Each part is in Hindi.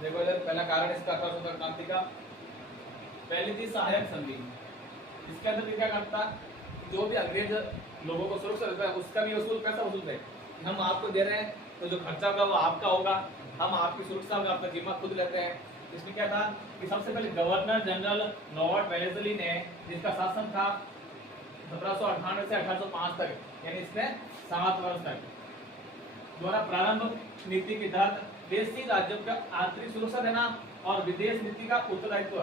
देखो इधर पहला कारण इसका 1870 क्रांति का पहली थी सहायक संधि। इसके अंदर भी क्या करता, जो भी अंग्रेज लोगों को सुरक्षा देता है उसका भी वसूल पैसा वसूलते हैं। हम आपको दे रहे हैं तो जो खर्चा होगा वो आपका होगा, हम आपकी सुरक्षा होगा, आपका जिम्मा खुद लेते हैं। इसमें क्या था कि सबसे पहले गवर्नर जनरल लॉर्ड वेलेस्ली ने, जिसका शासन था 1798 से 1805 तक, यानी इसमें 7 वर्ष तक, द्वारा प्रारंभ नीति के तहत देशी राज्यों का आंतरिक सुरक्षा देना और विदेश नीति का उत्तरदायित्व।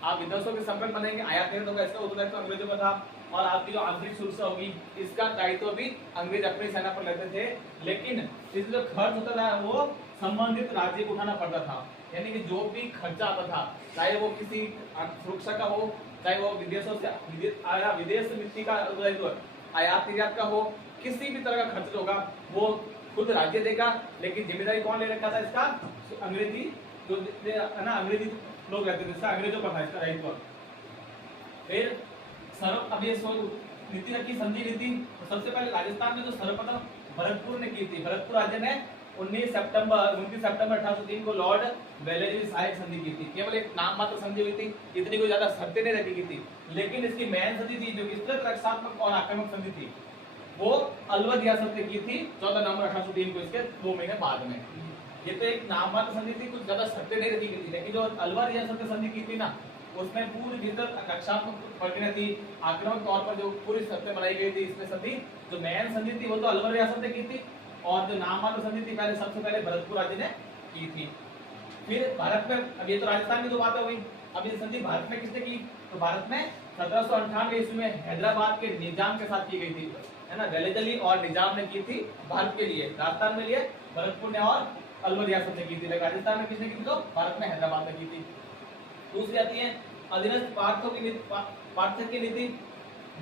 आप विदेशों के संपर्क बनेंगे, आयात निर्यात होगा, इसका उत्तरदायित्व अंग्रेजों का था। और आपकी जो आंतरिक सुरक्षा होगी इसका दायित्व भी अंग्रेज अपनी सेना पर लेते थे। लेकिन इसमें जो खर्च होता था वो संबंधित राज्य को उठाना पड़ता था। यानी कि जो भी खर्चा आता था, चाहे वो किसी सुरक्षा का हो, चाहे वो विदेशों से विदेश नीति का उत्तरदायित्व, आयात निर्यात का हो, किसी भी तरह का खर्च होगा वो खुद राज्य देगा। लेकिन जिम्मेदारी कौन ले रखा था इसका? अंग्रेजी जो है ना, अंग्रेजी लोग रहते थे, इसका अंग्रेजों का था इसका दायित्व। फिर अब ये नीति रखी, संधि नीति। तो सबसे पहले राजस्थान में जो सर्वप्रथम भरतपुर ने की थी, भरतपुर राज्य ने 29 सितंबर 1803 को लॉर्ड वेलेस्ली सहायक संधि की थी। केवल एक नाम मात्र संधि हुई थी, इतनी कोई ज्यादा शर्तें नहीं रखी गई थी। लेकिन इसकी मेन संधि थी जो कि रक्षात्मक और आक्रामक संधि थी, वो अलवर रियासत ने की थी 14 नवंबर 1803 को, इसके 2 महीने बाद में। ये तो एक नाम मात्र संधि थी, कुछ ज्यादा शर्तें नहीं रखी गई थी। लेकिन जो अलवर रियासत ने संधि की थी ना, उसमें पूरी भीतर रक्षात्मक प्रक्रिया थी, आक्रामक तौर पर जो पूरी शर्तें बनाई गई थी इसमें संधि। जो मेन संधि थी वो तो अलवर रियासत ने की थी, और जो नाम मात्र संधि थी पहले सबसे पहले भरतपुर राज्य ने की थी। फिर भारत में, अब ये तो राजस्थान की दो बातें हुई, अब ये संधि भारत में किसने की? तो भारत में 1798 ईस्वी में हैदराबाद के निजाम के साथ की गई थी, है ना। वेलेस्ली और निजाम ने की थी भारत के लिए, राजस्थान में लिए भरतपुर ने और अलवर रियासत ने की थी। लेकिन राजस्थान में किसने की थी? तो भारत में हैदराबाद ने की थी। दूसरी आती है अधीनस्थ पार्थक्य की नीति।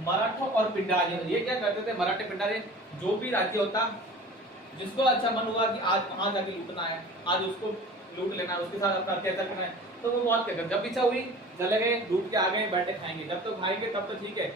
मराठों और पिंडारी, ये क्या करते थे? मराठे पिंडारी, जो भी राज्य होता, जिसको अच्छा मन हुआ कि आज वहां जाके लूटना है, आज उसको लूट लेना है, उसके साथ अपना अत्याचार करना है, तो वो बहुत क्या, जब इच्छा हुई चले गए, लूट के आ गए, बैठे खाएंगे। जब तो खाएंगे तब तो ठीक है,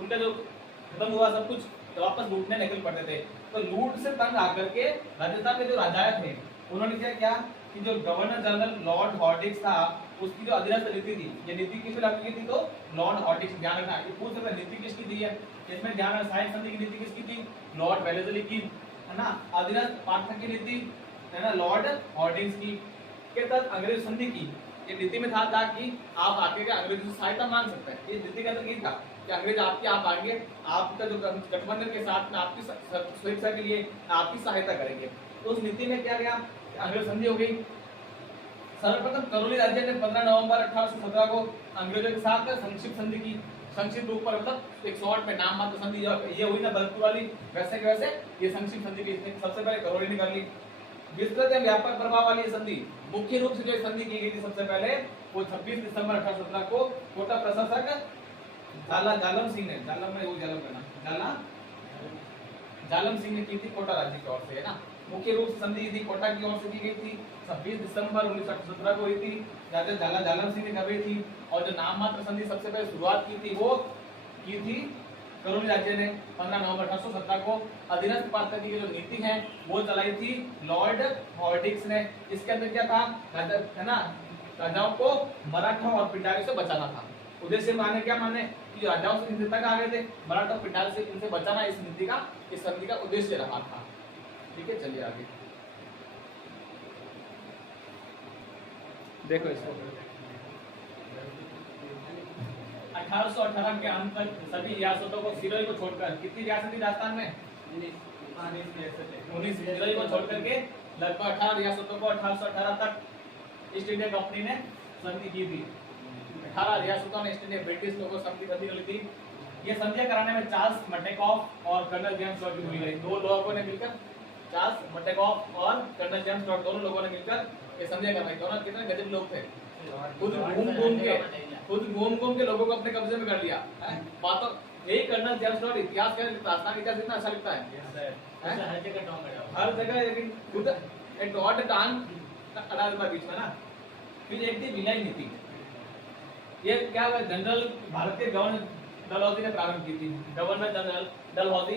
उनका जो खत्म हुआ सब कुछ तो वापस लूटने निकल पड़ते थे। तो लूट से तंग आकर के राजस्थान के जो राजा थे उन्होंने क्या किया कि जो गवर्नर जनरल लॉर्ड हॉर्डिक्स था, उसकी जो अधीनस्थ नीति थी, ये नीति किस लागू की थी? तो लॉर्ड हॉर्डिक्स। ध्यान रखना, ये पूछ सकते नीति किसकी थी है, इसमें ध्यान रखना, सहायक संधि की नीति किसकी थी? लॉर्ड वेलेस्ली की, है ना। अधीनस्थ पार्थक्य की नीति, है ना, लॉर्ड हॉर्डिक्स की। के तहत अंग्रेज संधि की ये नीति में था कि आप आके के अंग्रेजों से सहायता मांग सकते हैं। ये नीति का अंदर ये था कि अंग्रेज आप आएंगे, आपका जो गठबंधन के साथ में आपकी सुरक्षा के लिए आपकी सहायता करेंगे। तो उस नीति में क्या गया, अंग्रेज संधि हो गई। सर्वप्रथम करौली राज्य ने 15 नवंबर 1817 को अंग्रेजों के साथ संक्षिप्त संधि की। संक्षिप्त रूप पर मतलब 108 में नाम मात्र संधि ये हुई ना भरतपुर वाली, वैसे के वैसे ये संक्षिप्त संधि की सबसे पहले करौली ने कर ली। विस्तृत या व्यापक प्रभाव वाली संधि, मुख्य रूप से जो संधि की गई थी सबसे पहले वो 26 दिसंबर 1817 को कोटा प्रशासक जालम सिंह ने, जालम सिंह ने की थी कोटा राज्य की ओर से, है ना। मुख्य रूप से संधि थी कोटा की ओर से की गई थी, 26 दिसंबर 1917 को हुई थी, जालम सिंह ने कर रही थी। और जो नाम मात्र संधि सबसे पहले शुरुआत की थी वो की थी करौली राज्य ने 15 नवंबर 1817 को। अधीनस्थ पार्थक्य की जो नीति है वो चलाई थी लॉर्ड हॉर्डिक्स ने। इसके अंदर क्या था, है ना, राजाओं को मराठा और पिंडारी से बचाना था। उद्देश्य माने क्या माने कि राजाओं से तक आ गए थे, मराठा और पिंडारी से इनसे बचाना इस नीति का, इस संधि का उद्देश्य रहा था। ठीक है, चलिए आगे देखो इसको। 1818 के अंत तक सभी रियासतों को सिरोही को छोड़कर, कितनी रियासत थी राजस्थान में? 19 सिरोही को छोड़कर के लगभग 18 रियासतों को 1818 तक ईस्ट इंडिया कंपनी ने संधि की थी। 18 रियासतों ने ईस्ट इंडिया ब्रिटिश लोगों संधि कर ली थी। ये संधियां कराने में चार्ल्स मटेकॉफ और कर्नल जेम्स टॉड की भूमिका रही। दो लोगों ने मिलकर, चार्ल्स मटेकॉफ और कर्नल जेम्स टॉड, दोनों लोगों ने मिलकर ये संधियां करवाई। दोनों कितने गजब लोग थे, खुद घूम घूम के लोगों को अपने कब्जे में कर लिया। बातों यही कर्नल जेम्स टॉड इतिहास का, राजस्थान इतिहास इतना अच्छा लिखता है हर जगह, लेकिन खुद एक टॉड टांग अड़ा बीच में ना। फिर एक थी विलय नीति, ये क्या जनरल भारतीय गवर्नर डलहौजी ने प्रारंभ की थी। गवर्नर जनरल डलहौजी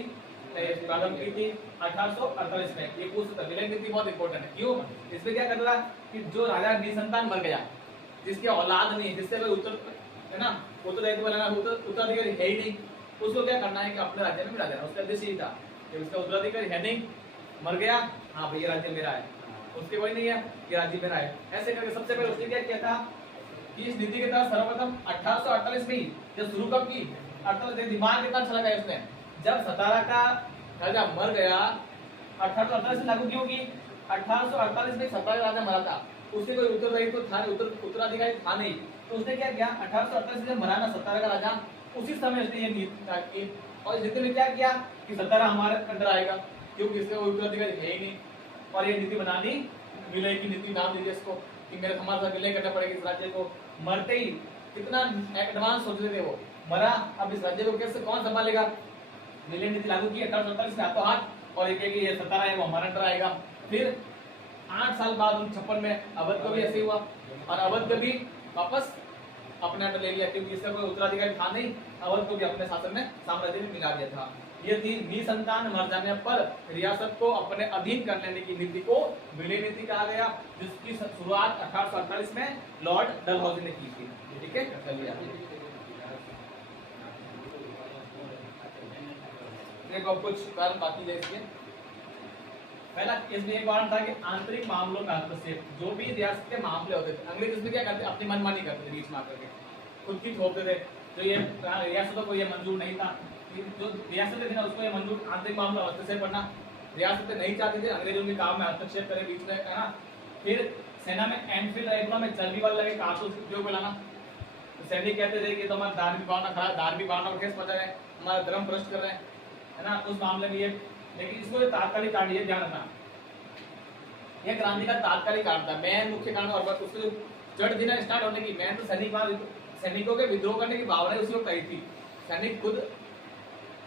प्रारंभ की थी 1848 में। ये पूछ सकता विलय नीति बहुत इंपॉर्टेंट है। क्यों? इसमें क्या कर रहा कि जो राजा निसंतान मर गया, जिसके औलाद नहीं, जिससे कोई उत्तर है ना उत्तराधिकारी बनाना, उत्तराधिकारी है ही नहीं, उसको क्या करना है कि अपने राज्य में मिला देना। उसका उद्देश्य ही था कि उसका उत्तराधिकारी है नहीं, मर गया, हाँ भाई ये राज्य मेरा है, उसके कोई नहीं है, ये राज्य मेरा है। ऐसे करके सबसे पहले उसने क्या किया था कि इस नीति के तहत सर्वप्रथम 1848 में ही जब शुरू कब की 48, दिमाग कितना अच्छा लगा इसने, जब सतारा का राजा मर गया 1848 में लागू क्यों की? 1848 में सतारा का राजा मरा था, उसके कोई उत्तरदायित्व तो था नहीं, उत्तराधिकारी था नहीं, तो उसने क्या किया 1848 में मरा ना सतारा का राजा, उसी समय उसने ये नीति की। और इस नीति में क्या किया कि सतारा हमारे अंडर आएगा, क्योंकि इसके कोई उत्तराधिकारी है ही नहीं, और ये नीति बनानी विलय की नीति नाम दीजिए इसको कि मेरे हमारे साथ विलय करना पड़ेगा इस राज्य को। मरते ही कितना एडवांस सोच रहे थे वो, मरा अब इस राज्य को कैसे कौन संभालेगा, विलय नीति लागू की 1847 में हाथों हाथ, और ये सतारा है वो हमारा अंडर आएगा। फिर 8 साल बाद 1956 में अवध को भी ऐसे हुआ, और अवध को भी वापस अपने अंडर ले लिया, क्योंकि इसका कोई उत्तराधिकारी था नहीं, अवध को भी अपने शासन में साम्राज्य में मिला दिया था। ये थी निसंतान मर जाने पर रियासत को अपने अधीन कर लेने की नीति को विलय नीति कहा गया, जिसकी शुरुआत 1848 में लॉर्ड डलहौजी ने की थी। ठीक है, चलिए देखो कुछ कारण बाकी है इसके। पहला इसमें एक कारण था कि आंतरिक मामलों का हस्तक्षेप, जो भी रियासत के मामले होते थे अंग्रेज इसमें क्या करते, अपनी मनमानी करते थे, बीच में आकर के खुद की थोपते थे, जो ये रियासतों को ये मंजूर नहीं था, जो रियासतें थी ना उसको ये मंजूर आंतरिक मामला हस्तक्षेप करना, रियासतें नहीं चाहती थी अंग्रेज उनके काम में हस्तक्षेप करे बीच में, है ना। फिर सेना में एनफील्ड राइफलों में चर्बी वाले लगे कारतूस उपयोग में लाना, तो सैनिक कहते थे कि तो हमारा धार्मिक भावना खराब, धार्मिक भावना को ठेस पहुंचा रहे हैं, हमारा धर्म भ्रष्ट कर रहे हैं, है ना, उस मामले में ये। लेकिन इसको तात्कालिक कारण ये ध्यान रखना, यह क्रांति का तात्कालिक कारण था, मेन मुख्य कारण और उसके जड़ दिन स्टार्ट होने की मेन तो सैनिकों के विद्रोह करने की भावना उसी वक्त आई थी। सैनिक खुद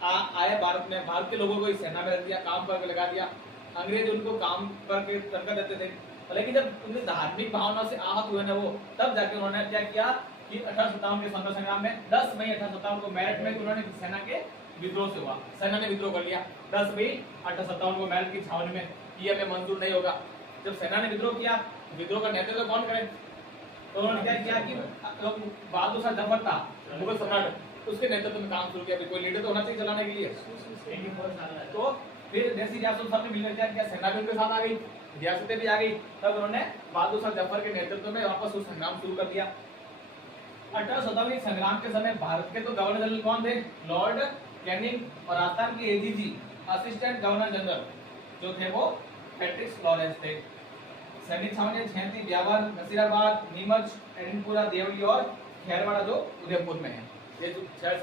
आए भारत में, भारत के लोगों को इस सेना में रख दिया, काम पर लगा दिया, अंग्रेज उनको काम करके तनख्वाह देते थे, लेकिन जब उनकी धार्मिक भावना से आहत हुए ना वो, तब जाके उन्होंने क्या किया कि 1857 के स्वतंत्रता संग्राम में 10 मई 1857 को मेरठ में उन्होंने सेना के विद्रोह से हुआ, सेना ने विद्रोह कर लिया 10 मई 1857 को मेरठ की छावनी में, ये हमें मंजूर नहीं होगा। जब सेना ने विद्रोह किया, विद्रोह का नेतृत्व कौन करे, तो उन्होंने क्या किया कि बहादुर शाह जफर था मुगल सम्राट, उसके नेतृत्व में काम शुरू किया, कोई लीडर तो होना चाहिए चलाने के लिए। तो फिर जैसी रियासत सबने मिलकर क्या किया, सेना भी उनके साथ आ गई, रियासतें भी आ गई, तब उन्होंने बहादुर शाह जफर के नेतृत्व में वापस उस संग्राम शुरू कर दिया। 1857 संग्राम के समय भारत के तो गवर्नर जनरल कौन थे, लॉर्ड कैनिंग, और राजस्थान के एडीजी असिस्टेंट गवर्नर जनरल जो थे वो पैट्रिक लॉरेंस थे। सैनिक छावनी झेंती, ब्यावर, नसीराबाद, नीमच, एडिनपुरा, देवली और खैरवाड़ा जो उदयपुर में है, ये जो 6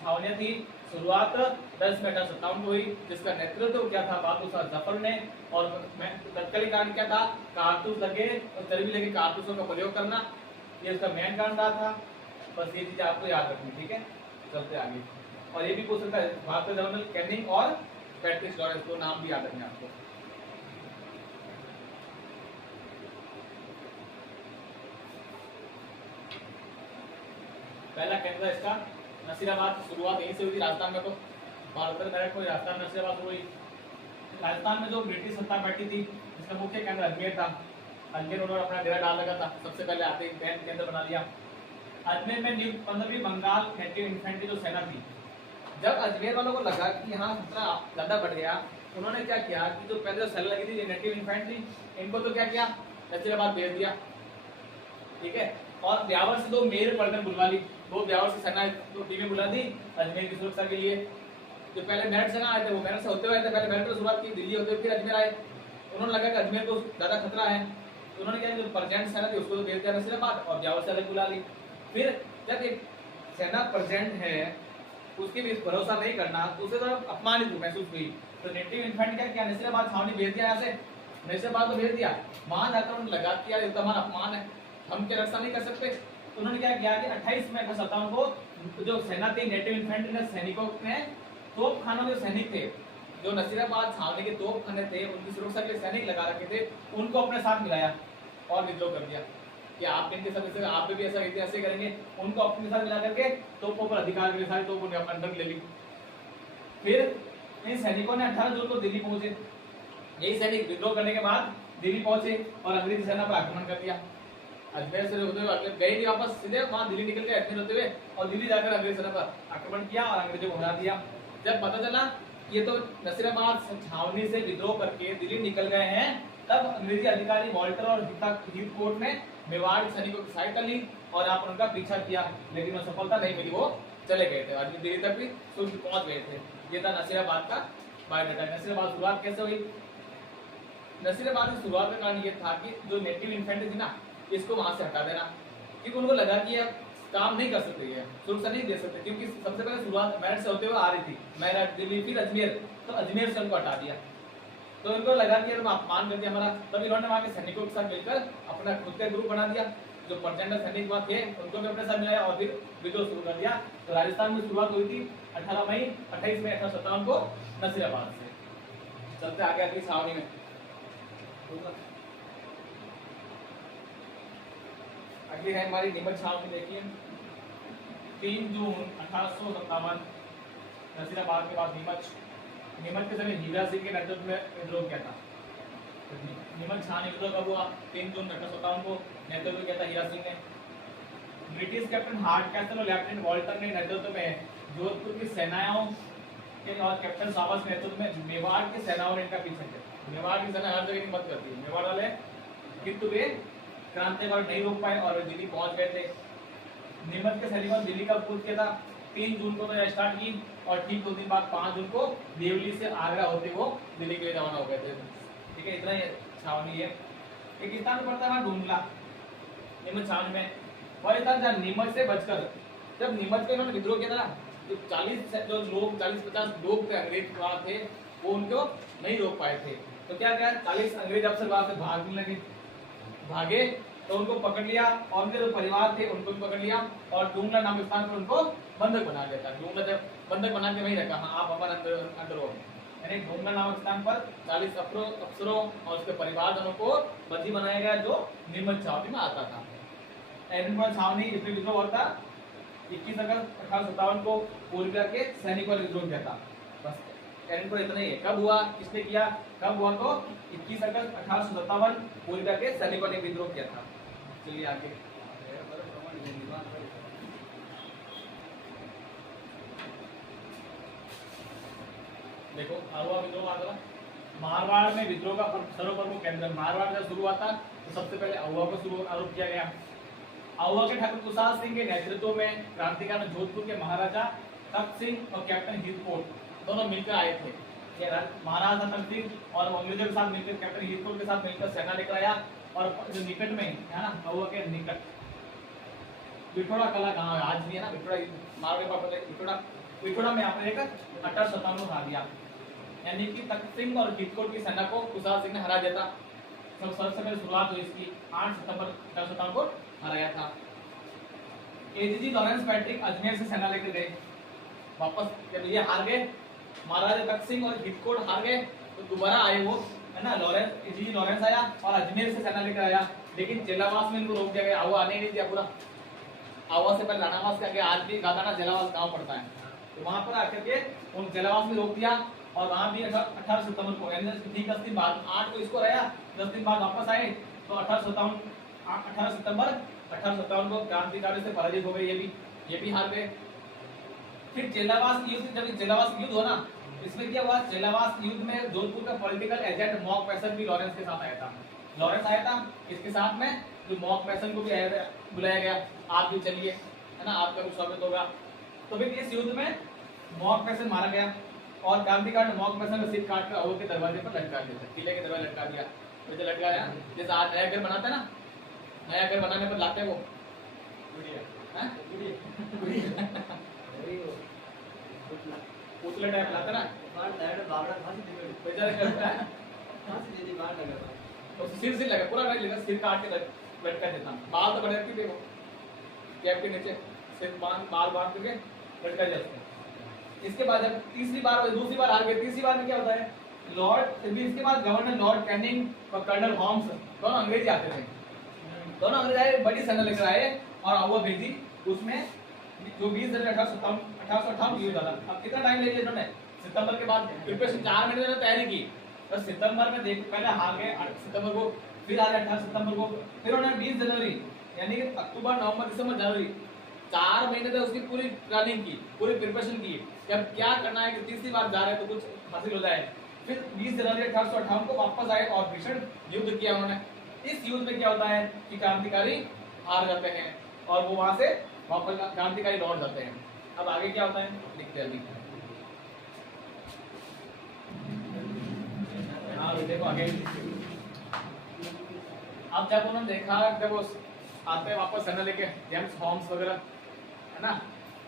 छावनियां थी। शुरुआत 10 मई 1857 को हुई, जिसका नेतृत्व क्या था बहादुर शाह जफर ने, और तत्कालीन कारण क्या था, कारतूस लगे और चर्बी लगे कारतूसों का प्रयोग करना, ये उसका मेन कारण था। बस ये चीज आपको याद रखनी, ठीक है, चलते आगे। और ये भी पूछ सकता है भारतीय जनरल कैनिंग और पैट्रिक लॉरेंस को नाम भी याद रखना आपको। पहला केंद्र इसका नसीराबाद, शुरुआत यहीं से हुई थी राजस्थान में, तो भारत में डायरेक्ट कोई राजस्थान में नसीराबाद हुई। राजस्थान में जो ब्रिटिश सत्ता बैठी थी, जिसका मुख्य केंद्र अजमेर था, अजमेर उन्होंने अपना डेरा डाल लगा था, सबसे पहले आते ही केंद्र बना लिया। अजमेर में नियुक्त 15वीं बंगाल नेटिव इन्फेंट्री जो सेना थी, जब अजमेर वालों को लगा कि यहाँ खतरा ज्यादा बढ़ गया, उन्होंने क्या किया कि जो पहले सेना लगी थी नेटिव इन्फेंट्री, इनको तो क्या किया, नसीराबाद भेज दिया, ठीक है। और ब्यावर से 2 मेयर पलटन बुलवा ली, 2 ब्यावर से सेना 2 टीमें बुला दी अजमेर की सुरक्षा के लिए। जो पहले मेरठ से आए थे वो मेरठ से होते हुए आए थे, पहले मेरठ से शुरुआत की, दिल्ली होते हुए फिर अजमेर आए। उन्होंने लगा कि अजमेर को ज्यादा खतरा है, तो उन्होंने क्या जो प्रेजेंट सेना थी उसको तो भेज दिया नसीराबाद, और ब्यावर से अलग बुला ली। फिर जब एक सेना प्रेजेंट है उसके भी भरोसा नहीं करना, तो उसे तो अपमानित महसूस हुई, तो नेटिव इन्फेंट्री क्या किया, नसीराबाद छावनी भेज दिया, यहाँ से नसीराबाद तो भेज दिया, वहां जाकर उन्हें लगा कि यार ये तो हमारा अपमान है, हम क्या रक्षा नहीं कर सकते। तो उन्होंने क्या किया कि 28 मई 1857 को जो सेना थी नेटिव इन्फेंट्री ने सैनिकों ने तोप खानों में सैनिक थे, जो नसीराबाद छावनी के तोप खाने थे, उनकी सुरक्षा के लिए सैनिक लगा रखे थे, उनको अपने साथ मिलाया और विद्रोह कर दिया कि आप इनके साथ आप भी ऐसे करेंगे, उनको अपने साथ मिला करके तोपों पर अधिकार के लिए सारी तोपों ने अपने अंदर ले ली। फिर इन सैनिकों ने 18 जून को दिल्ली पहुंचे। यही सैनिक विद्रोह करने के बाद दिल्ली पहुंचे और अंग्रेजी सेना पर आक्रमण कर दिया। अजमेर से होते हुए गए नहीं वापस, सीधे वहां दिल्ली निकल गए अजमेर होते हुए और दिल्ली जाकर अंग्रेज सेना पर आक्रमण किया और अंग्रेजों को हरा दिया। जब पता चला ये तो नसीराबाद छावनी से विद्रोह करके दिल्ली निकल गए हैं, तब अंग्रेजी अधिकारी वॉल्टर और हीथकोट ने मेवाड़ सैनिकों की सहायता ली और आप उनका पीछा किया, लेकिन वो सफलता नहीं मिली, वो चले गए थे। आदमी दिल्ली तक भी सुरक्षित पहुंच गए थे। ये था नसीराबाद का बायोडाटा। नसीराबाद शुरुआत कैसे हुई? नसीराबाद की शुरुआत का कारण ये था कि जो नेटिव इन्फेंट्री थी ना, इसको वहां से हटा देना, क्योंकि उनको लगा कि अब काम नहीं कर सकते, ये सुरक्षा नहीं दे सकते, क्योंकि सबसे पहले शुरुआत मेरठ से होते हुए आ रही थी, मेरठ दिल्ली फिर अजमेर, तो अजमेर से उनको हटा दिया। तो इनको लगा कि अब अपमान कर दिया हमारा, तब इन्होंने वहां के सैनिकों के साथ मिलकर अपना खुद का ग्रुप बना दिया। जो प्रचंड सैनिक वहां थे उनको भी अपने साथ मिलाया और फिर विद्रोह शुरू कर दिया। तो राजस्थान में शुरुआत हुई थी 28 मई 1857 को नसीराबाद से। चलते आगे अगली छावनी में। अगली है हमारी नीमच छावनी। देखिए 3 जून 1857 नसीराबाद के बाद नीमच। नीमच के समय हीरा सिंह के नेतृत्व में विद्रोह किया था। नीमच छावनी विद्रोह कब हुआ? 3 जून 1857 को नेतृत्व किया था हीरा सिंह ने। ब्रिटिश कैप्टन हार्ड कैसल और लेफ्टिनेंट वॉल्टर ने नेतृत्व में जोधपुर की सेनाओं के और कैप्टन सावस के नेतृत्व में मेवाड़ की सेनाओं ने इनका पीछा किया। मेवाड़ की सेना हर जगह की मदद करती है, मेवाड़ वाले, किंतु वे क्रांति पर नहीं रोक पाए और वे दिल्ली पहुंच गए थे। नीमच के सैनिकों ने दिल्ली का कूच किया था। 3 जून को तो स्टार्ट की और ठीक 2 दिन बाद 5 जून को देवली से आगरा होते वो दिल्ली के लिए रवाना हो गए थे। ठीक है, इतना ही छावनी है। एक स्थान पर पड़ता है डूंगला नीमच छावनी में। और स्थान जहाँ नीमच से बचकर, जब नीमच के इन्होंने विद्रोह किया था ना, तो 40-50 लोग थे अंग्रेज वहां थे, वो उनको नहीं रोक पाए थे। तो क्या क्या 40 अंग्रेज अफसर वहां से भागने लगे, भागे तो उनको पकड़ लिया और उनके जो परिवार थे उनको भी पकड़ लिया और डूंगला नाम स्थान पर उनको बंधक बना दिया था। डूंगला जब बंधक बना के वहीं रखा, हाँ आप हमारे अंदर हो। यानी डूंगला नामक स्थान पर 40 अफसरों और उसके परिवार जनों को बंदी बनाया गया, जो नीमच छावनी में आता था। एरनपुर छावनी इसमें विद्रोह हुआ था 21 अगस्त 1857 को पूर्विया के सैनिकों ने विद्रोह किया था। बस एरनपुर इतना ही है। कब हुआ, किसने किया, कब हुआ? तो 21 अगस्त 1857 पूर्विया के सैनिकों ने विद्रोह किया था। चलिए आगे। देखो आहुआ विद्रोह आता था मारवाड़ में। विद्रोह का सर्वप्रमुख केंद्र मारवाड़ जब शुरू हुआ था तो सबसे पहले आहुआ को शुरू आरोप किया गया। आहुआ के ठाकुर कुशाल सिंह के नेतृत्व में क्रांतिकारी जोधपुर के महाराजा तख्त सिंह और कैप्टन हीथकोट दोनों मिलकर आए थे। ये महाराजा तख्त सिंह और अंग्रेजों के साथ मिलकर कैप्टन हीथकोट के साथ मिलकर सेना लेकर आया और जो निकट में है ना, आहुआ के निकट विठोड़ा कला गांव है, आज भी है ना विठोड़ा, मारवाड़ के पास विठोड़ा में आपने लेकर 1857 को हरा दिया। यानी कि तख्त सिंह और हीथकोट की सेना को कुशाल सिंह ने हरा दिया था। सबसे पहले शुरुआत हुई इसकी 8 सितंबर 1857 को हराया था। एजीजी लॉरेंस पैट्रिक अजमेर से सेना लेकर गए वापस। जब ये हार गए, महाराजा तख्त सिंह और हीथकोट हार गए, तो दोबारा आए वो, है ना, एजीजी लॉरेंस आया और अजमेर से सेना लेकर आया, लेकिन जेलावास में इनको रोक दिया गया। आहुआ आने नहीं दिया पूरा। आहुआ से पहले रानावास का आज भी गादाना जेलावास गांव पड़ता है, तो वहां पर आकर के उन जेलावास में रोक दिया और वहां भी 18 सितंबर को, यानी ठीक 10 दिन बाद, 8 को इसको रहा, 10 दिन बाद वापस आए, तो 18 सितंबर 1857 को क्रांतिकारी से पराजित हो गए। ये भी हार गए। फिर जेलावास युद्ध, जब जेलावास युद्ध हुआ ना, इसमें क्या हुआ, जेलावास युद्ध में जोधपुर का पॉलिटिकल एजेंट मॉक मैसन भी लॉरेंस के साथ आया था। लॉरेंस आया था, इसके साथ में जो मॉक मैसन को भी बुलाया गया, आप भी चलिए, है ना, आपका भी स्वागत होगा। तो फिर इस युद्ध में मॉक मैसन मारा गया और क्रांतिकारी ने मॉक मैसन का सिर काट कर आहुआ के दरवाजे पर लटका दिया, किले के दरवाजे लटका दिया। वैसे लटकाया जैसे आज नया घर बनाते हैं ना, नया घर बनाने पर लाते हैं वो पुतले टाइप लाते ना, सिर से लगा पूरा नहीं लगा, सिर काट के लटका देता। बाल तो बड़े रखी थे वो कैप के नीचे, सिर बाल बांध के लटका जाते। इसके बाद जब दूसरी बार हार गए, तीसरी बार में क्या होता है, इसके बाद गवर्नर लॉर्ड कैनिंग और कर्नल होम्स दोनों अंग्रेजी आते थे। दोनों अंग्रेज आए, बड़ी सेना लेकर आए और आहुआ भेजी। उसमें जो 20 जनवरी 1858 युद्ध हुआ। अब कितना टाइम ले लिया इन्होंने, सितंबर के बाद प्रिपरेशन 4 महीने में तैयारी की, तो सितंबर में देख पहले हार गए 8 सितंबर को, फिर हारे 18 सितंबर को, फिर उन्होंने 20 जनवरी यानी कि अक्टूबर नवंबर दिसंबर जनवरी 4 महीने तक उसकी पूरी प्लानिंग की, पूरी प्रिपरेशन की कि अब क्या करना है कि तीसरी बार जा रहे हैं तो कुछ हासिल हो जाए। फिर 20 जनवरी 1858 को वापस आए और भीषण युद्ध किया उन्होंने। इस युद्ध में क्या होता है कि क्रांतिकारी हार जाते हैं और वो वहां से वापस क्रांतिकारी लौट जाते हैं। अब आगे क्या होता है देखते हैं। हाँ देखो आगे, अब जब उन्होंने देखा जब वो आते हैं वापस सेना लेके जेम्स होम्स वगैरह है ना,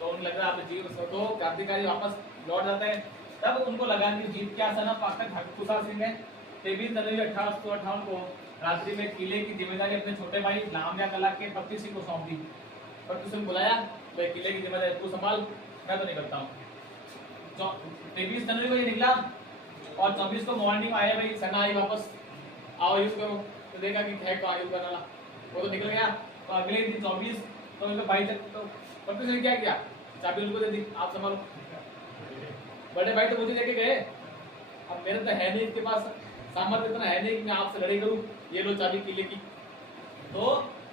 तो उन्हें लग रहा है जीत, तो क्रांतिकारी वापस लौट जाते हैं। तब उनको लगा कि जीत क्या सना पाकर ठाकुर कुशल सिंह ने 23 जनवरी 1858 को रात्रि में किले की जिम्मेदारी अपने छोटे भाई लामया कला के पत्ती सिंह को सौंप दी। पत्ती सिंह बुलाया, तो किले की जिम्मेदारी तू संभाल, मैं तो नहीं करता हूँ। 23 जनवरी को ये निकला और 24 को मॉर्निंग आया, भाई सेना आई वापस, आओ युद्ध करो, तो देखा कि है कहाँ युद्ध करना, वो तो निकल गया। तो अगले दिन 24 तो उनका भाई तो पत्ती सिंह ने क्या किया, चाबी उनको दे दी, आप संभालो। बड़े भाई तो मुझे लेके गए, अब मेरे तो है नहीं इसके पास सामर्थ्य, इतना है नहीं कि मैं आपसे लड़ाई करूं, ये लो चाबी किले की। तो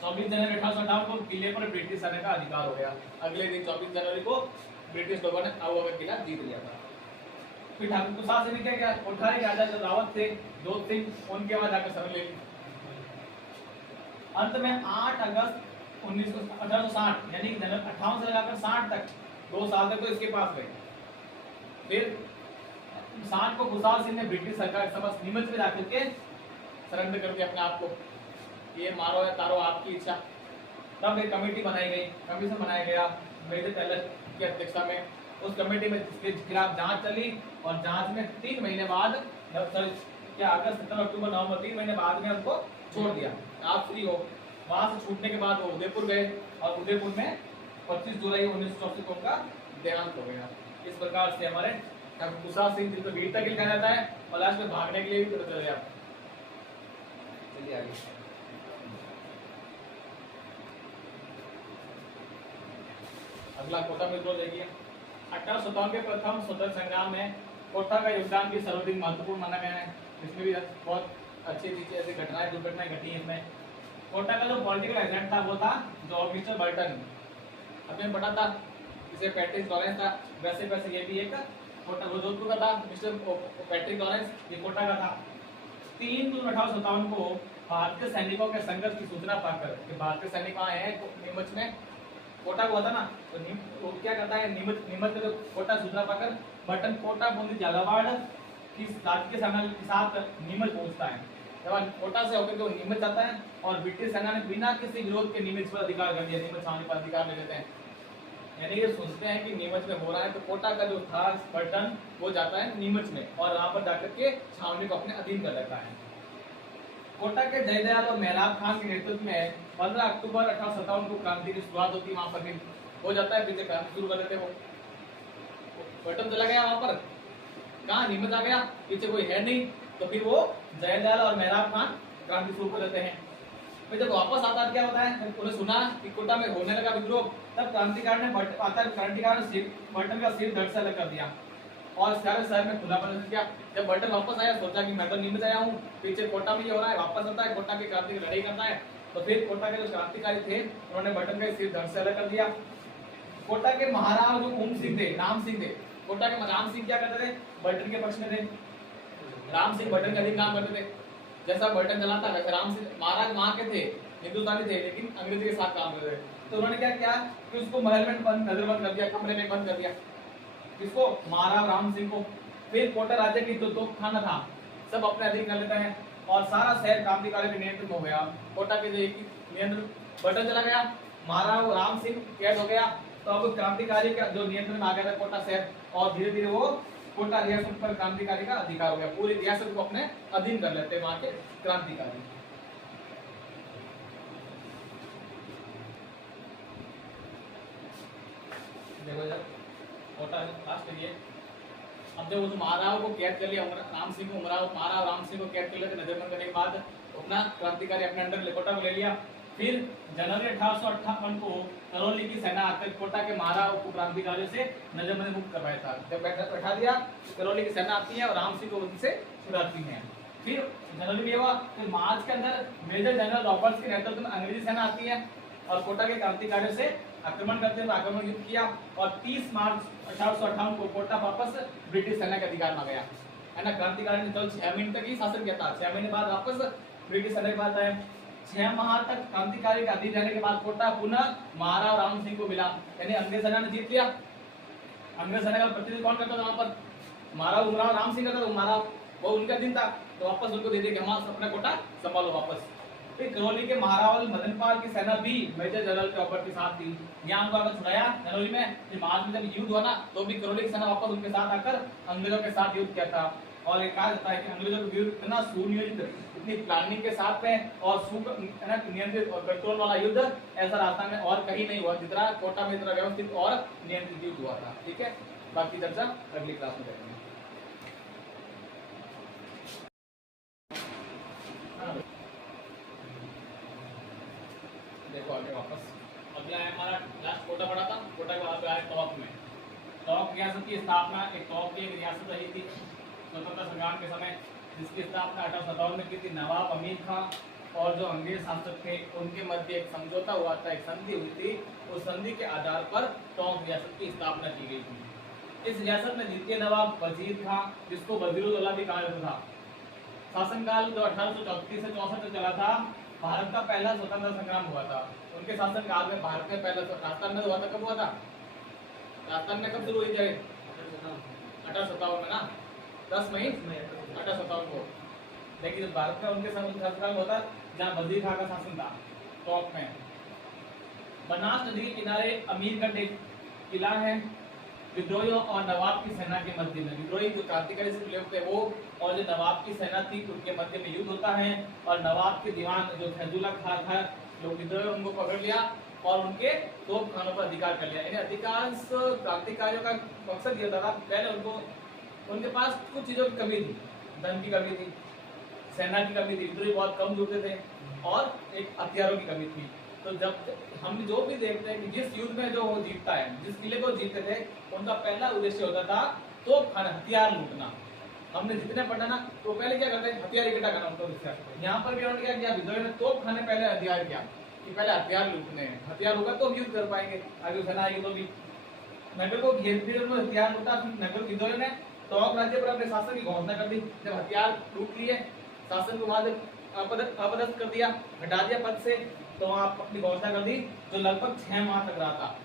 24 जनवरी 1858 को किले पर ब्रिटिश सेना का अधिकार हो गया। अगले दिन 24 जनवरी को ब्रिटिश लोगों ने आउवा का किला जीत लिया था। फिर ठाकुर प्रसाद सिंह ने क्या कोठारी राजा जो रावत थे जोत सिंह, उनके वहां जाकर शरण ले ली। अंत में 8 अगस्त 1860 यानी 58 से लगाकर 60 तक 2 साल तक तो इसके पास गए। फिर शान को खुशहाल सिंह ने ब्रिटिश सरकार के समक्ष नीमच में जाकर के सरेंडर कर दिया अपने आप को, ये मारो या तारो आपकी इच्छा। तब एक कमेटी बनाई गई, कमीशन बनाया गया मेजर टेलर की अध्यक्षता में। उस कमेटी में इसके खिलाफ जांच चली और जांच में 3 महीने बाद क्या अगस्त सितंबर अक्टूबर नवंबर 3 महीने बाद में उनको छोड़ दिया, आप फ्री हो। वहां से छूटने के बाद वो उदयपुर गए और उदयपुर में 25 जुलाई 1964 को उनका देहांत हो गया। इस प्रकार से हमारे ठाकुर कुशल सिंह जिनको वीरता के लिए कहा जाता है और लास्ट में भागने के लिए भी पता चल गया। चलिए आगे, अगला कोटा विद्रोह देखिए। 1857 के प्रथम स्वतंत्र संग्राम में कोटा का योगदान भी सर्वाधिक महत्वपूर्ण माना गया है। इसमें भी बहुत अच्छी चीजें ऐसी घटनाएं दुर्घटनाएं घटी हैं इसमें। कोटा का जो पॉलिटिकल एजेंट था वो था जॉर्ज मिस्टर बर्टन, अपने पढ़ा था, इसे पैट्रिक लॉरेंस था, वैसे वैसे ये भी एक कोटा वो जोधपुर का था, मिस्टर पैट्रिक लॉरेंस ये कोटा का था। 3 जून 1857 को भारतीय सैनिकों के संघर्ष की सूचना पाकर कि भारतीय सैनिक वहां हैं नीमच में, कोटा को था ना, तो वो क्या करता है नीमच में कोटा सूचना पाकर बटन कोटा बूंदी झालावाड़ की राजकीय सेना के साथ नीमच पहुंचता है। जब कोटा से होकर के वो नीमच जाता है और ब्रिटिश सेना ने बिना किसी विरोध के नीमच पर अधिकार कर दिया, नीमच छावनी पर अधिकार ले लेते हैं। यानी ये सोचते हैं कि नीमच में हो रहा है, तो कोटा का जो था बटन वो जाता है नीमच में और वहां पर जाकर के छावनी को अपने अधीन कर लेता है। कोटा के जयदयाल और मेहराब खान के नेतृत्व में 15 अक्टूबर 1857 को क्रांति की शुरुआत होती है। वहां पर हो जाता है, पीछे क्रांति शुरू कर देते वो। बटन चला गया वहां पर, कहा नीमच आ गया, पीछे कोई है नहीं, तो फिर वो जयदयाल और मेहराब खान क्रांति शुरू कर देते हैं। फिर जब वापस आता क्या होता है, उन्हें सुना कि कोटा में होने लगा विद्रोह, तब क्रांतिकार ने बटन का सिर धड़ से अलग कर दिया और सारे शहर में खुला प्रदर्शन किया। जब बटन वापस आया सोचा कि मैं तो नीमच आया हूँ, पीछे कोटा में ये हो रहा है, वापस आता है कोटा की क्रांति की लड़ाई करता है, तो फिर कोटा के जो क्रांतिकारी थे उन्होंने बटन का सिर धड़ से अलग कर दिया। कोटा के महाराज जो ओम सिंह थे, राम सिंह थे, कोटा के राम सिंह क्या करते थे, बटन के पक्ष में थे। राम सिंह बटन का अधिक काम करते थे, जैसा बटन चलाता वैसे राम सिंह महाराज वहां के थे, हिंदुस्तानी थे, लेकिन अंग्रेजी के साथ काम करते थे। तो उन्होंने क्या किया कि उसको महल में बंद नजरबंद कर दिया, कमरे में बंद कर दिया, किसको, महाराज राम सिंह को। फिर कोटा राज्य की जो तोपखाना था सब अपने अधीन कर लेता है और सारा शहर क्रांतिकारी के नियंत्रण हो गया। कोटा के जो नियंत्रण बटन चला गया, महाराज राम सिंह कैद हो गया, तो अब क्रांतिकारी का जो नियंत्रण में आ गया था कोटा शहर, और धीरे धीरे वो कोटा रियासत पर क्रांतिकारी का अधिकार हो गया, पूरी रियासत को अपने अधीन कर लेते वहां के क्रांतिकारी। देखो जब कोटा लास्ट ये, अब जब उस महाराव को कैद कर लिया, राम सिंह को महाराव राम सिंह को कैद कर लिया, नजरबंद करने के बाद अपना क्रांतिकारी अपने अंडर कोटा को ले लिया, फिर जनवरी 1858 को करौली की सेना आकर कोटा के महारा उप क्रांतिकारियों से नजरबंदी मुक्त करवाया था। जब बैठा दिया करौली की सेना आती है और राम सिंह को उनसे छुड़ाती है। फिर जनवरी में हुआ, फिर मार्च के अंदर मेजर जनरल रॉबर्ट्स के नेतृत्व में अंग्रेजी सेना आती है और कोटा के क्रांतिकारियों से आक्रमण करते हुए आक्रमण युद्ध किया और 30 मार्च 1858 को कोटा वापस ब्रिटिश सेना के अधिकार में गया, है ना। क्रांतिकारी ने केवल 6 महीने तक ही शासन किया था, 6 महीने बाद वापस ब्रिटिश सेना के पास आए। 6 माह तक क्रांतिकारी के अधीन रहने के बाद कोटा पुनः महाराव राम सिंह को मिला, यानी अंग्रेज सेना ने जीत लिया। अंग्रेज सेना का प्रतिनिधित्व कौन करता था वहां पर? महाराव राम सिंह करता था, महाराव वो उनका दिन था, तो वापस उनको दे दिया कि हम अपना कोटा संभालो वापस। फिर करौली के महारावल मदनपाल की सेना भी मेजर जनरल रॉबर्ट के साथ थी, यहाँ उनको आकर छुड़ाया जनवरी में। फिर मार्च में जब युद्ध हुआ ना, तो भी करौली की सेना वापस उनके साथ आकर अंग्रेजों के साथ युद्ध किया था। और एक कहा जाता है कि अंग्रेजों के विरुद्ध इतना सुनियोजित, इतनी प्लानिंग के साथ में और नियंत्रित और कंट्रोल वाला युद्ध ऐसा राजस्थान में और कहीं नहीं हुआ जितना कोटा में, इतना व्यवस्थित और नियंत्रित युद्ध हुआ था। ठीक है, बाकी चर्चा अगली क्लास में करेंगे। देखो आगे वापस अगला है हमारा लास्ट कोटा पड़ा था। कोटा के बाद आया टॉप में। टॉप रियासत की स्थापना, एक टॉप की एक रियासत रही थी स्वतंत्रता संग्राम के समय, जिसकी स्थापना 1857 में की थी। नवाब अमीर खां और जो अंग्रेज शासक थे उनके मध्य एक समझौता हुआ था, एक संधि हुई थी। उस संधि के आधार पर टोंक रियासत की स्थापना की गई थी। इस रियासत में द्वितीय नवाब वजीर खां, जिसको वजीरुद्दौला भी कहा जाता था, शासनकाल जो 1834 से 64 तक चला था, भारत का पहला स्वतंत्रता संग्राम हुआ था। उनके शासनकाल में भारत में पहला राजस्थान में हुआ था। कब हुआ था? राजस्थान में कब शुरू हुई थी? 1857 में ना, 10 मई 1857 को। लेकिन भारत में उनके शासनकाल होता जहाँ वजीर खां का शासन था टॉप में। बनास नदी के किनारे अमीरगढ़ एक किला है। विद्रोहियों और नवाब की सेना के मध्य में, विद्रोही जो क्रांतिकारी से जुड़े थे वो और जो नवाब की सेना थी उनके मध्य में युद्ध होता है। और नवाब के दीवान जो फैजुल्ला खां था, लोग विद्रोही उनको पकड़ लिया और उनके तोप खानों पर अधिकार कर लिया। यानी अधिकांश क्रांतिकारियों का मकसद ये होता था, पहले उनको उनके पास कुछ चीजों की कमी थी, धन की कमी थी, सेना की कमी थी, विद्रोही बहुत कम जुड़ते थे और एक हथियारों की कमी थी। तो जब हम जो भी देखते हैं कि जिस युद्ध में जो वो जीतता है, जिस किले को जीतते थे, उनका पहला उद्देश्य होता था तोप खाना, हथियार लूटना। हमने जितने पढ़ा ना, तो पहले क्या करते हैं? हथियार इकट्ठा करना उनको उद्देश्य। यहाँ पर भी उन्होंने क्या किया? विद्रोही ने तोप खाने पहले हथियार किया कि पहले हथियार लूटने हैं, हथियार होगा तो युद्ध कर पाएंगे, आगे सेना आएगी तो भी। नगर को घेर फिर उन्होंने हथियार लूटा। नगर विद्रोही ने टोंक राज्य पर अपने शासन की घोषणा कर दी। जब हथियार लूट लिए, शासन को बाद अपदस्थ कर दिया, हटा दिया पद से, तो वहां अपनी घोषणा कर दी, जो लगभग 6 माह तक रहा था।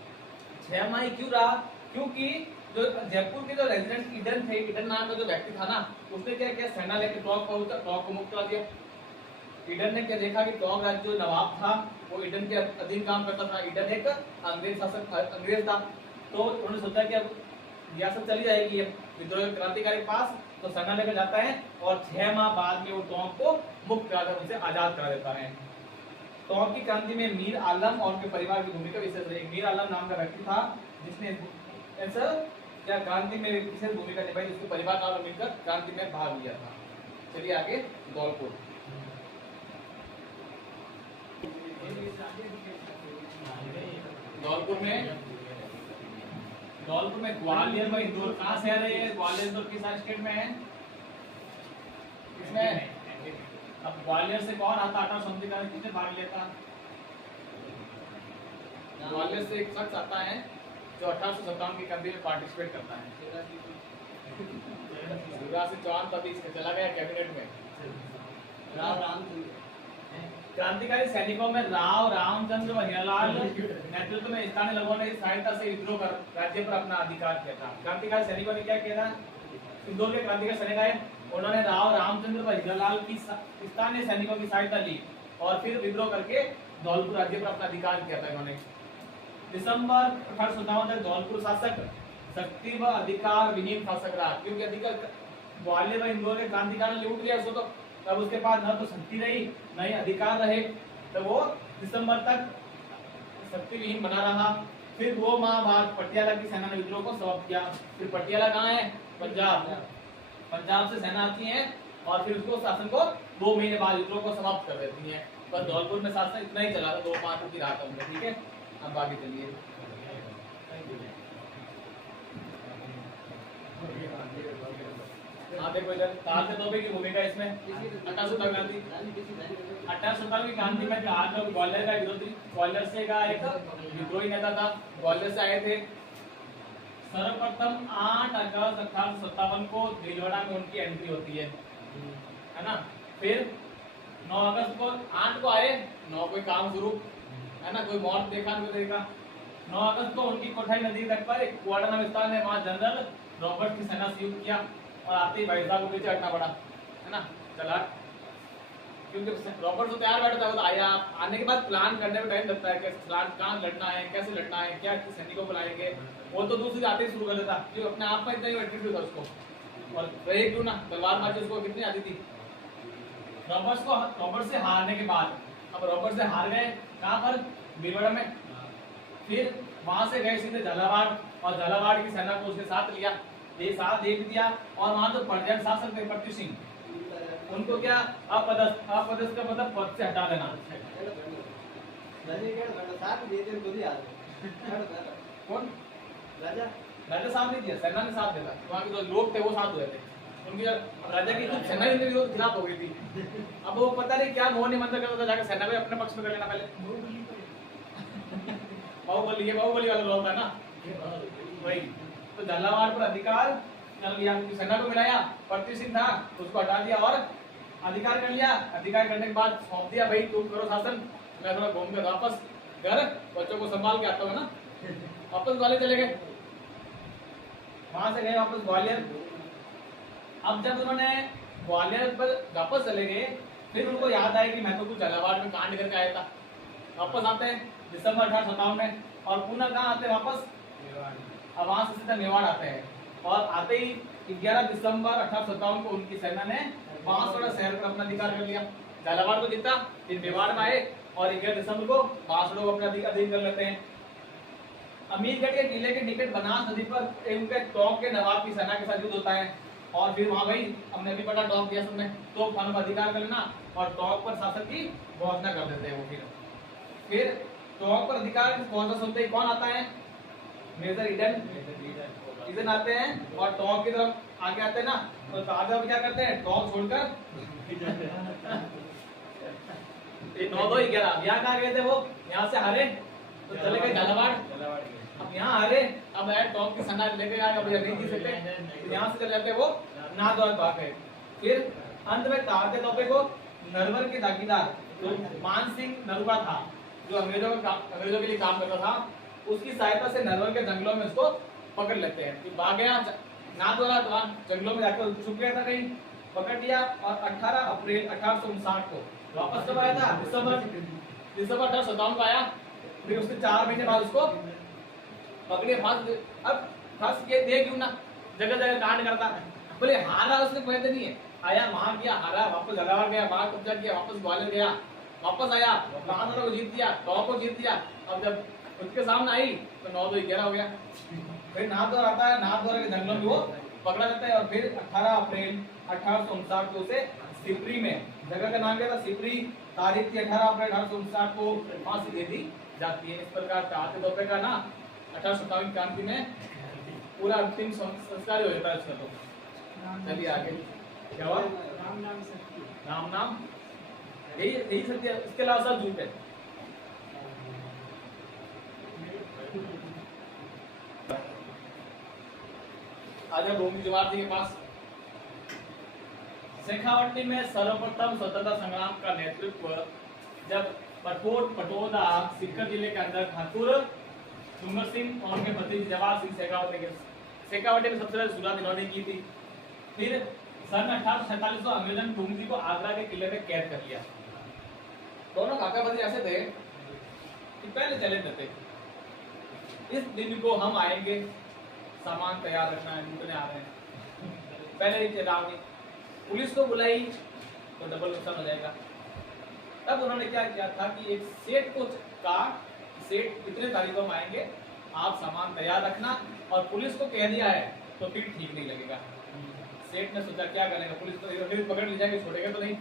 6 माह क्यों रहा? क्योंकि जो जयपुर के जो रेजिडेंट ईडन थे, ईडन नाम का जो व्यक्ति था ना, उसने क्या किया? सेना लेकर टोंक पहुंचा, टोंक को मुक्त करा दिया। ईडन ने क्या देखा कि टोंक राज्य जो नवाब था वो ईडन के अधीन काम करता था। ईडन एक अंग्रेज शासक, अंग्रेज था। तो उन्होंने सोचा कि अब रियासत चली जाएगी विद्रोही क्रांतिकारी के पास, तो सेना लेकर जाता है और 6 माह बाद में वो टोंक को मुक्त करा देता, उनसे आजाद करा देता है। टोंक की क्रांति में मीर आलम और उनके परिवार की भूमिका विशेष रही। मीर आलम नाम का व्यक्ति था जिसने ऐसा क्या क्रांति में विशेष भूमिका निभाई, जिसके परिवार वालों मिलकर क्रांति में भाग लिया था। चलिए आगे धौलपुर। धौलपुर में ग्वालियर में इंदौर कहाँ शहर है? ग्वालियर इंदौर किस स्टेट में है? इसमें अब ग्वालियर से कौन आता? 1870 में किसने भाग लिया था? ग्वालियर से एक शख्स आता है जो 1857 की क्रांति में पार्टिसिपेट करता है। शिवराज सिंह चौहान तभी चला गया कैबिनेट में। क्रांतिकारी सैनिकों में राव रामचंद्र व हीरालाल नेतृत्व में स्थानीय लोगों ने इस सहायता से विद्रोह कर राज्य पर अपना अधिकार किया था। क्रांतिकारी सैनिकों ने क्या किया था? इंदौर के क्रांतिकारी सैनिक आए, उन्होंने राव रामचंद्र व हीरालाल की स्थानीय सैनिकों की सहायता ली और फिर विद्रोह करके धौलपुर राज्य पर अपना अधिकार किया था इन्होंने। दिसंबर 1857 तक धौलपुर शासक शक्ति व अधिकार विहीन शासक रहा, क्योंकि अधिकार ग्वालियर व इंदौर के क्रांतिकारी ने लूट लिया उसको, तो तब उसके पास न तो शक्ति रही न ही अधिकार रहे, तो वो दिसंबर तक शक्ति विहीन बना रहा। फिर 2 माह बाद पटियाला की सेना ने विद्रोह को समाप्त किया। फिर पटियाला कहाँ है? पंजाब। पंजाब से सेना आती है और फिर उसको शासन को 2 महीने बाद विद्रोह को समाप्त कर देती है। बस धौलपुर में शासन इतना ही चला था, 2 पार्ट की रात हमने, ठीक है। अब आगे चलिए। हाँ देखो इधर तार से तोपे की भूमिका इसमें 1857 गांधी 1857 की गांधी में आज लोग ग्वालियर का विरोधी, ग्वालियर से का एक विद्रोही नेता था, ग्वालियर से आए थे। सर्वप्रथम 8 अगस्त 1857 को भीलवाड़ा में उनकी एंट्री होती है ना। फिर 9 अगस्त को 8 को आए, 9 कोई काम शुरू है ना, कोई मौत देखा नहीं देखा। 9 अगस्त को उनकी कोठाई नदी तट पर एक कुआड़ा नाम स्थान है, वहां जनरल रॉबर्ट की सेना से युद्ध किया और आते ही भाई साहब को पीछे हटना पड़ा है ना, चला। क्योंकि रॉबर्ट तो तैयार बैठा था, वो तो आया। आने के बाद प्लान करने में टाइम लगता है, कैसे प्लान, कहाँ लड़ना है, कैसे लड़ना है, क्या सैनिकों को बुलाएंगे, वो तो दूसरी आते ही शुरू कर देता, जो अपने आप में इतना ही एटीट्यूड था उसको। और रहे क्यों ना तलवारबाजी, उसको कितनी आती थी। रॉबर्ट से हारने के बाद, अब रॉबर्ट से हार गए कहाँ पर, भीलवाड़ा में। फिर वहां से गए सीधे झालावाड़, और झालावाड़ की सेना को उसके साथ लिया, ये साथ देख दिया। और वहां तो पर्यटन शासक थे पट्टी सिंह, उनको क्या अपदस्थ का मतलब पद से हटा देना। कौन राजा साहब नहीं दिया, सेना ने साथ दिया, वहाँ के जो लोग थे वो साथ हुए थे उनकी। राजा की खुद सेना ही विरोध खिलाफ हो गई थी। अब वो पता नहीं क्या मोह निमंत्रण करता था, जाकर सेना में अपने पक्ष में कर लेना पहले। बाहुबली वाला लोग था ना वही। तो झालावाड़ पर अधिकार कर लिया, सेना को मिलाया, पट्टी सिंह था उसको हटा दिया और अधिकार कर लिया। अधिकार करने के बाद सौंप दिया, भाई तुम करो शासन, मैं थोड़ा घूम कर वापस घर बच्चों को संभाल के आता हूँ ना। वापस ग्वालियर चले गए, वहां से गए वापस ग्वालियर। अब जब उन्होंने ग्वालियर पर वापस चले गए, फिर उनको याद आया कि मैं तो कुछ झालावाड़ में कांड करके आया था। वापस आते हैं दिसंबर 1857 में, और पुनः कहाँ आते हैं वापस, अब वहां से सीधा मेवाड़ आते हैं। और आते ही 11 दिसंबर 1857 को उनकी सेना ने बांसवाड़ा शहर पर अपना अधिकार कर लिया। झालावाड़ को जीता, फिर मेवाड़ में आए, और 11 दिसंबर को बांसवाड़ा को अपना अधीन कर लेते हैं। अमीरगढ़ के किले के निकट बनास नदी पर उनके टोंक के नवाब की सेना के साथ युद्ध होता है। और फिर वहां भाई हमने भी पढ़ा टोंक दिया सबने, तो खानों का अधिकार कर लेना और टोंक पर शासन की घोषणा कर देते हैं वो। फिर टोंक पर अधिकार घोषणा सुनते ही कौन आता है, मेजर ईडन आते हैं, और टोंक की तरफ आगे आते हैं ना, तो ताजा क्या करते हैं, टोंक छोड़कर 9-2-11 यहाँ कहाँ गए थे वो, यहाँ से हारे तो चले गए झालावाड़। अब यहाँ हारे, अब टोंक की सेना लेके आए, अब नहीं जीत सकते, यहाँ से चले जाते वो नाथद्वारा तो आके। फिर अंत में ताते तोपे को नरवर के जागीरदार जो मान सिंह नरुआ था, जो अंग्रेजों के लिए काम करता था, उसकी सहायता से नरवर के जंगलों में उसको पकड़ लेते हैं। कि भाग गया नाथद्वारा जंगलों में जाकर छुप गया था कहीं, पकड़ लिया। और 18 अप्रैल 1859 को वापस कब आया था, दिसंबर 1857 को आया। फिर उसके 4 महीने बाद उसको पकड़े, फांस। अब फांस के दे क्यों ना, जगह जगह कांड करता, बोले हारा उसने कोई नहीं है, आया वहां गया, हारा, वापस झालावाड़ गया, वहां कब्जा किया, वापस ग्वालियर गया, वापस आया, बांसवाड़ा को जीत दिया, टोंक को जीत दिया। अब जब उसके सामने आई तो 9-2-11 हो गया। फिर नाथद्वारा आता है, नाथद्वारा के जंगलों में वो पकड़ा जाता है। और फिर 18 अप्रैल 1859 को उसे सिपरी में, जगह का नाम क्या था, सिपरी, तारीख थी 18 अप्रैल 1859 को फांसी दे दी जाती है। इस प्रकार ताते तोपे का ना 1857 की क्रांति में पूरा अंतिम संस्कार हो जाता है उसका। तो चलिए आगे क्या हुआ, राम नाम यही सत्य, इसके अलावा सब झूठ है। आज भूमि जवाहर जी के पास शेखावटी में सर्वप्रथम स्वतंत्रता संग्राम का नेतृत्व जब पटोदा सीकर जिले के अंदर ठाकुर डूंगर सिंह और उनके पति जवाहर सिंह शेखावटी में सबसे पहले शुरुआत इन्होंने की थी। फिर सन 1847 को अंग्रेजों ने डूंगर को आगरा के किले में कैद कर लिया। दोनों काकापति ऐसे थे कि पहले चले थे, इस दिन को हम आएंगे, सामान तैयार रखना है, लूटने आ रहे हैं, पहले ही चेतावनी। पुलिस को बुलाई तो डबल नुकसान हो जाएगा। तब उन्होंने क्या किया था कि एक सेठ को कहा, सेठ कितने तारीखों में आएंगे, आप सामान तैयार रखना, और पुलिस को कह दिया है तो फिर ठीक नहीं लगेगा। सेठ ने सोचा क्या करेगा, पुलिस तो अंग्रेज पकड़ ले जाएंगे, छोड़ेगा तो नहीं।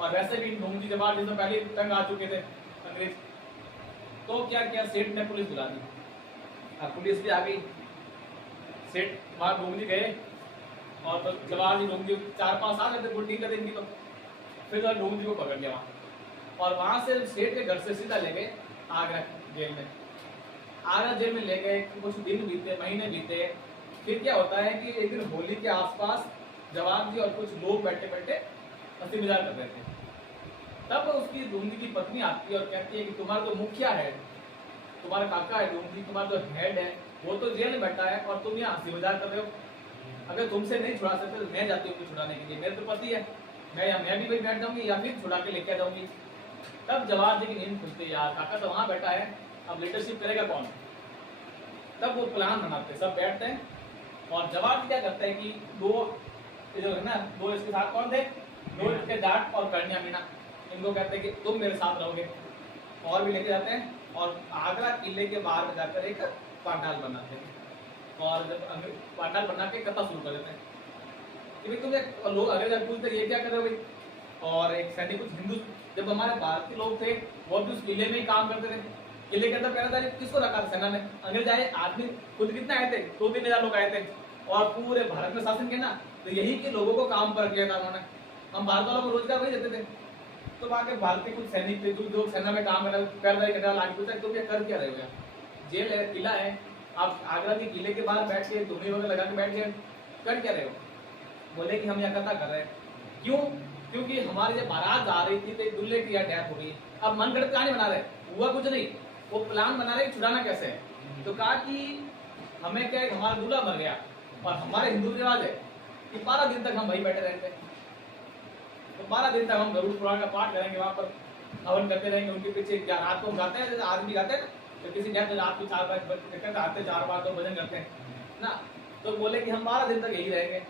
और वैसे भी ढोंगी जवाब जिसमें पहले तंग आ चुके थे अंग्रेज, तो क्या किया सेठ ने, पुलिस बुला दी। अब पुलिस भी आ गई, सेठ वहां ढोंगी गए और तो जवाब जी ढोंगी 4-5 साल रहते गुड्डी कर देंगी, तो फिर ढोंगी को पकड़ लिया वहां, और वहां से सेठ के घर से सीधा ले गए आगरा जेल में। आगरा जेल में ले गए, कुछ दिन बीते, महीने बीते। फिर क्या होता है कि एक दिन होली के आसपास जवाब जी और कुछ लोग बैठे बैठे हंसी मजाक कर रहे थे। तब उसकी ढूंढी की पत्नी आती है और कहती है कि तुम्हारा जो मुखिया है, तुम्हारा काका है ढूंढी, तुम्हारा जो हेड है वो तो जेल में बैठा है और तुम यहाँ हंसी मजाक कर रहे हो। अगर तुमसे नहीं छुड़ा सकते तो मैं जाती हूँ छुड़ाने के लिए, मेरे तो पति है, मैं भी वही बैठ जाऊंगी या फिर छुड़ा के लेके आ जाऊंगी। तब जवाब जी की नींद खुलती, यार काका तो वहां बैठा है, अब लीडरशिप करेगा कौन। तब वो प्लान बनाते, सब बैठते हैं, और जवाब क्या करता है कि दो जो है ना, दो इसके साथ कौन थे, दो इसके जाट और कर्णिया मीणा, इनको कहते हैं कि तुम मेरे साथ रहोगे, और भी लेके जाते हैं और आगरा किले के बाहर में जाकर एक पांडाल बनाते हैं, और जब पांडाल बना के कथा शुरू कर देते हैं कि भाई तुम लोग अगर पूछते ये क्या कर रहे हो भाई। और एक सैनिक कुछ हिंदू, जब हमारे भारत के लोग थे वो भी उस किले में ही काम करते थे, किले के अंदर पहरेदारी किसको रखा था सेना ने, अंग्रेज आए, आदमी खुद कितने आए थे, 2-3 हजार लोग आए थे, और पूरे भारत में शासन किया ना, तो यही के लोगों को काम पर किया था उन्होंने। हम भारत वालों को रोजगार नहीं देते थे, तो वहां के भारतीय कुछ सैनिक थे जो सेना में काम कर रहे, पहरेदारी करने वाला पूछा तुम ये कर क्या रहे हो, जेल है, किला है, आप आगरा के किले के बाहर बैठ के धुनी वगैरह लगा के बैठ गए, कर क्या रहे हो। बोले कि हम यह कथा कर रहे हैं, क्यों, क्योंकि हमारी जब बारात आ रही थी तो दूल्हे की डेथ हो गई, अब मन गढ़ कहानी बना रहे, हुआ कुछ नहीं, वो प्लान बना रहे छुड़ाना कैसे है। तो कहा कि हमें क्या है, हमारा दूल्हा मर गया और हमारे हिंदू रिवाज है कि 12 दिन तक हम वहीं बैठे रहते हैं, तो 12 दिन तक हम गरुड़ पुराण का पाठ करेंगे, वहां पर हवन करते रहेंगे, उनके पीछे रात को गाते हैं जैसे आदमी गाते हैं, तो किसी डेथ रात को 4-5 बजे आते, 4 बार तो भजन करते हैं ना। तो बोले कि हम 12 दिन तक यही रहेंगे।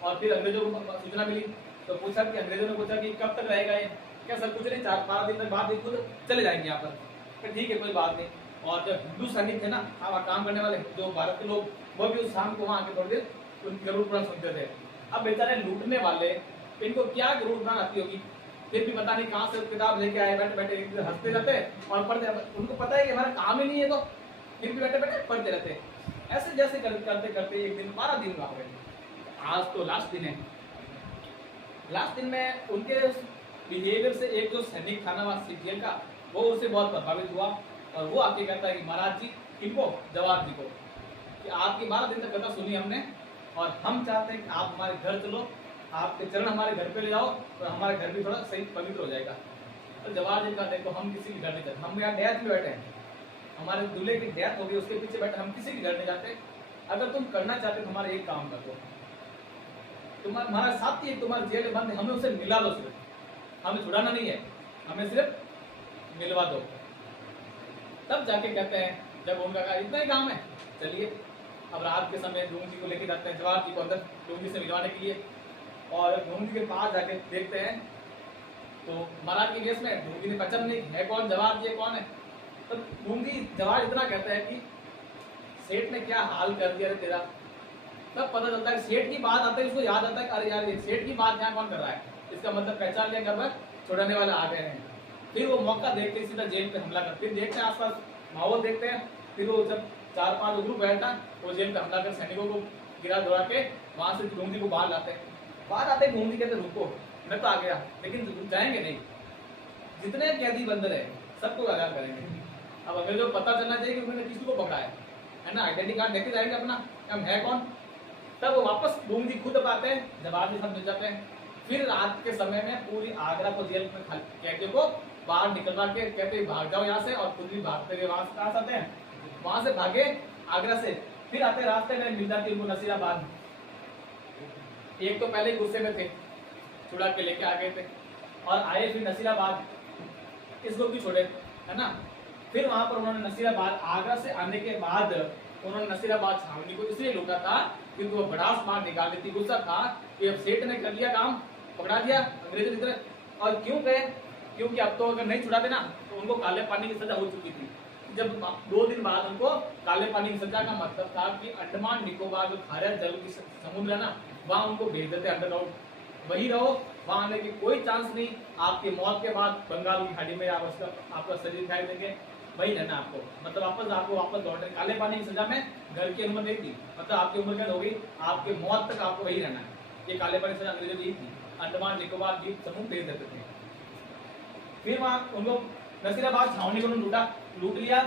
और फिर अंग्रेजों को सूचना मिली, तो पूछा कि अंग्रेजों ने पूछा कि कब तक रहेगा ये, क्या सब कुछ नहीं, 4-12 दिन तक बाद खुद चले जाएंगे यहाँ पर, ठीक है कोई बात नहीं। और जब हिंदू सैनिक थे ना, वहाँ काम करने वाले जो भारत के लोग, वो भी उस शाम को वहाँ आके थोड़ी देर उनकी गरुड़ पुराण सुनते थे। अब बेचारे लूटने वाले, इनको क्या गरुड़ पुराण आती होगी, फिर भी पता नहीं कहाँ से किताब लेके आए, बैठे बैठे हंसते रहते और पढ़ते, उनको पता है कि हमारा काम ही नहीं है, तो फिर भी बैठे बैठे पढ़ते रहते। ऐसे जैसे करते करते एक दिन 12 दिन हो गए, आज तो लास्ट दिन है। लास्ट दिन में उनके बिहेवियर से एक जो सैनिक था ना वहाँ जेल का, वो उससे बहुत प्रभावित हुआ, और वो आके कहता है कि महाराज जी, इनको जवाब जी को, कि आपकी 12 दिन तक कथा सुनी हमने, और हम चाहते हैं कि आप हमारे घर चलो, आपके चरण हमारे घर पे ले जाओ, तो हमारा घर भी थोड़ा सही पवित्र हो जाएगा। तो जवाब जी का देखो, हम किसी के घर नहीं जाते, हम यहाँ डेथ में बैठे हैं, हमारे दूल्हे की डेथ हो गई, उसके पीछे बैठे, हम किसी के घर नहीं जाते। अगर तुम करना चाहते तो हमारा एक काम कर दो, तुम्हारा साथी तुम्हारे जेल बंद है, हमें उसे मिला दो, सिर्फ हमें छुड़ाना नहीं है, हमें सिर्फ मिलवा दो। तब जाके कहते हैं, जब उनका कहा इतना ही काम है, चलिए। अब रात के समय ढूंढी को लेके जाते हैं जवाब जी को अंदर ढूंढी से मिलवाने के लिए, और ढूंढी के पास जाके देखते हैं तो महाराज के केस में ढूंढी ने पहचान नहीं है कौन, जवाब जी कौन है। तो ढूंढी जवाब इतना कहता है कि सेठ ने क्या हाल कर दिया रे तेरा। तब पता चलता है सेठ की बात आता है, इसको याद आता है कि अरे यार ये सेठ की बात यहाँ कौन कर रहा है, इसका मतलब पहचान लिया, घर छुड़ाने वाले आ गए हैं। फिर वो मौका देखते सीधा जेल पे हमला करते, फिर देखते हैं आसपास माहौल देखते हैं, फिर वो जब 4-5 ग्रुप बैठा, वो जेल पे हमला कर सैनिकों को गिरा दौड़ा के वहां से ढूंढी को बाहर लाते हैं। बाहर आते ही ढूंढी कहते रुको, मैं तो आ गया, लेकिन जाएंगे नहीं, जितने कैदी बंदर है सबको आजाद करेंगे। अब हमें जो पता चलना चाहिए कि उन्होंने किसी को पकड़ा है ना, आइडेंटिटी कार्ड लेके जाएंगे अपना, हम है कौन। तब वो वापस ढूंढी खुद पाते हैं, जवाब भी सब मिल जाते हैं। फिर रात के समय में पूरी आगरा को जेल में कैदियों को बाहर निकलवा के कहते भाग जाओ यहाँ से, और खुद भी भागते हुए वहां से कहाँ आते हैं, वहां से भागे आगरा से। फिर आते रास्ते में मिल जाती उनको नसीराबाद। एक तो पहले गुस्से में थे, छुड़ा के लेके आ गए थे, और आए फिर नसीराबाद, इसको भी छोड़े, है ना। फिर वहां पर उन्होंने नसीराबाद, आगरा से आने के बाद उन्होंने नसीराबाद छावनी को इसलिए लूटा था क्योंकि वो भड़ास मार निकालनी थी, गुस्सा था कि अब सेठ ने कर लिया काम, पकड़ा दिया अंग्रेजों की तरह। और क्यों गए, क्योंकि अब तो अगर नहीं छुड़ा देना तो उनको काले पानी की सजा हो चुकी थी। जब 2 दिन बाद उनको काले पानी की सजा का मतलब था कि अंडमान निकोबार जो खारे जल की समुद्र है ना, वहां उनको भेज देते अंडरग्राउंड, वही रहो, वहां आने की कोई चांस नहीं। आपकी मौत के बाद बंगाल की खाड़ी में आपका शरीर फेंक देंगे, वही रहना आपको, मतलब आपको वापस लौटने, काले पानी की सजा में घर की उम्र नहीं थी, मतलब आपकी उम्र क्या होगी, आपकी मौत तक आपको वही रहना है। ये काले पानी सजा अंग्रेजों की थी, अंडमान निकोबार द्वीप समूह भेज देते थे। फिर वहां उनको नसीराबाद छावनी को लूट लिया,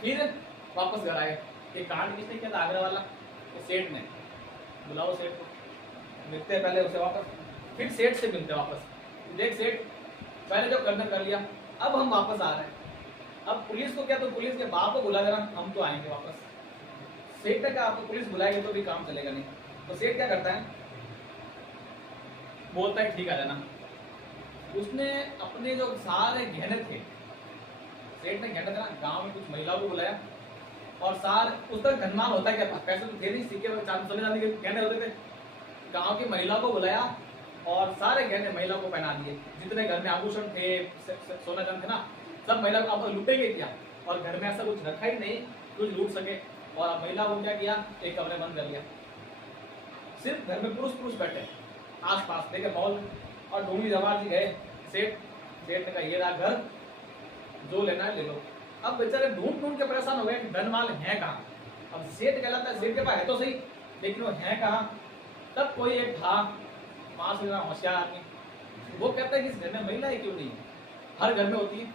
फिर वापस घर आए। ये कांड किसने किया था, आगरा वाला सेठ ने, बुलाओ सेठ को, मिलते हैं पहले उसे वापस, फिर सेठ से मिलते वापस, देख सेठ पहले जो करना कर लिया, अब हम वापस आ रहे हैं, अब पुलिस को क्या, तो पुलिस के बाप को बुला देना, हम तो आएंगे वापस। सेठ ने कहा आपको पुलिस बुलाएगी तो भी काम चलेगा नहीं, तो सेठ क्या करता है, बोलता है ठीक आ जाना। उसने अपने जो सारे गहने थे, सेठ ने गहने थे ना, गांव में कुछ महिलाओं को बुलाया, और सारे उसका धनमान होता क्या था, पैसे तो थे नहीं, सिक्के चांदी सोने चांदी के गहने होते थे, गांव की महिलाओं को बुलाया और सारे गहने महिलाओं को पहना दिए, जितने घर में आभूषण थे, सोना चांदी थे ना, सब महिला को आप लूटेंगे क्या, और घर में ऐसा कुछ रखा ही नहीं कुछ लूट सके। और अब महिला को क्या किया, एक कमरे बंद कर लिया, सिर्फ घर में पुरुष बैठे आस पास देखे मॉल, और ढूंढी जवाहर जी गए, सेठ ने कहा ये रहा घर, जो लेना है ले लो। अब बेचारे ढूंढ के परेशान हो गए कि धन माल है कहाँ। अब सेठ कहलाता है, सेठ के पास है तो सही, लेकिन वो है कहाँ। तब कोई एक था पास में होशियार आदमी, वो कहता है कि इस घर में महिलाएं क्यों नहीं, हर घर में होती है।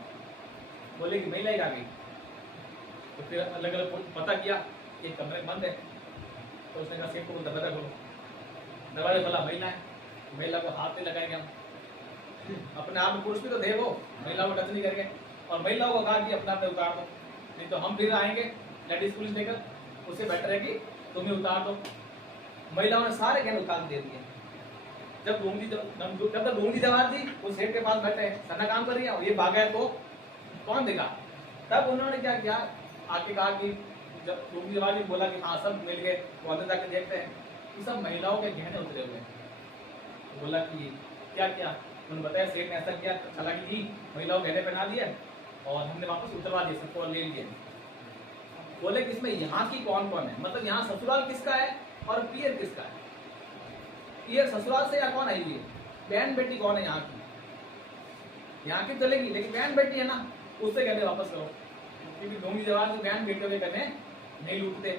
बोले कि महिलाएं आ गई, तो फिर अलग अलग पता किया, एक कमरे बंद है, तो उसने कहा सेठ को दरवाजा खोलो, दरवाजा खोला, महिला को हाथ नहीं लगाएंगे हम, अपने आप में पुरुष भी तो थे वो, महिला को टच नहीं करेंगे, और महिलाओं को कहा कि अपना अपने उतार दो, नहीं तो हम फिर आएंगे लेडीज पुलिस लेकर, उससे बेटर है कि तुम ही उतार दो। महिलाओं ने सारे गहने उतार दे दिए। जब ढूंढी जवाहर जी उस सेठ के पास बैठे, सन्ना काम कर रही है और ये भागा है, तो कौन देगा। तब उन्होंने क्या किया, आके कहा कि जब ढूंढी जवाहर जी बोला कि हाँ सब मिल गए, वो अंदर जाके देखते हैं कि सब महिलाओं के गहने उतरे हुए हैं। बोला कि क्या क्या, उन्होंने बताया सेठ ने ऐसा किया, हालांकि जी महिलाओं गहने पहना दिए और हमने वापस उतरवा दिए सबको और ले लिए। बोले कि इसमें यहाँ की कौन कौन है, मतलब यहाँ ससुराल किसका है और पियर किसका है। पियर ससुराल से या कौन आई है, बहन बेटी कौन है यहाँ की, यहाँ की चलेगी, लेकिन बहन बेटी है ना, उससे कहते वापस करो, क्योंकि ढोंगी जवान से बहन बेटी के कहने नहीं लूटते,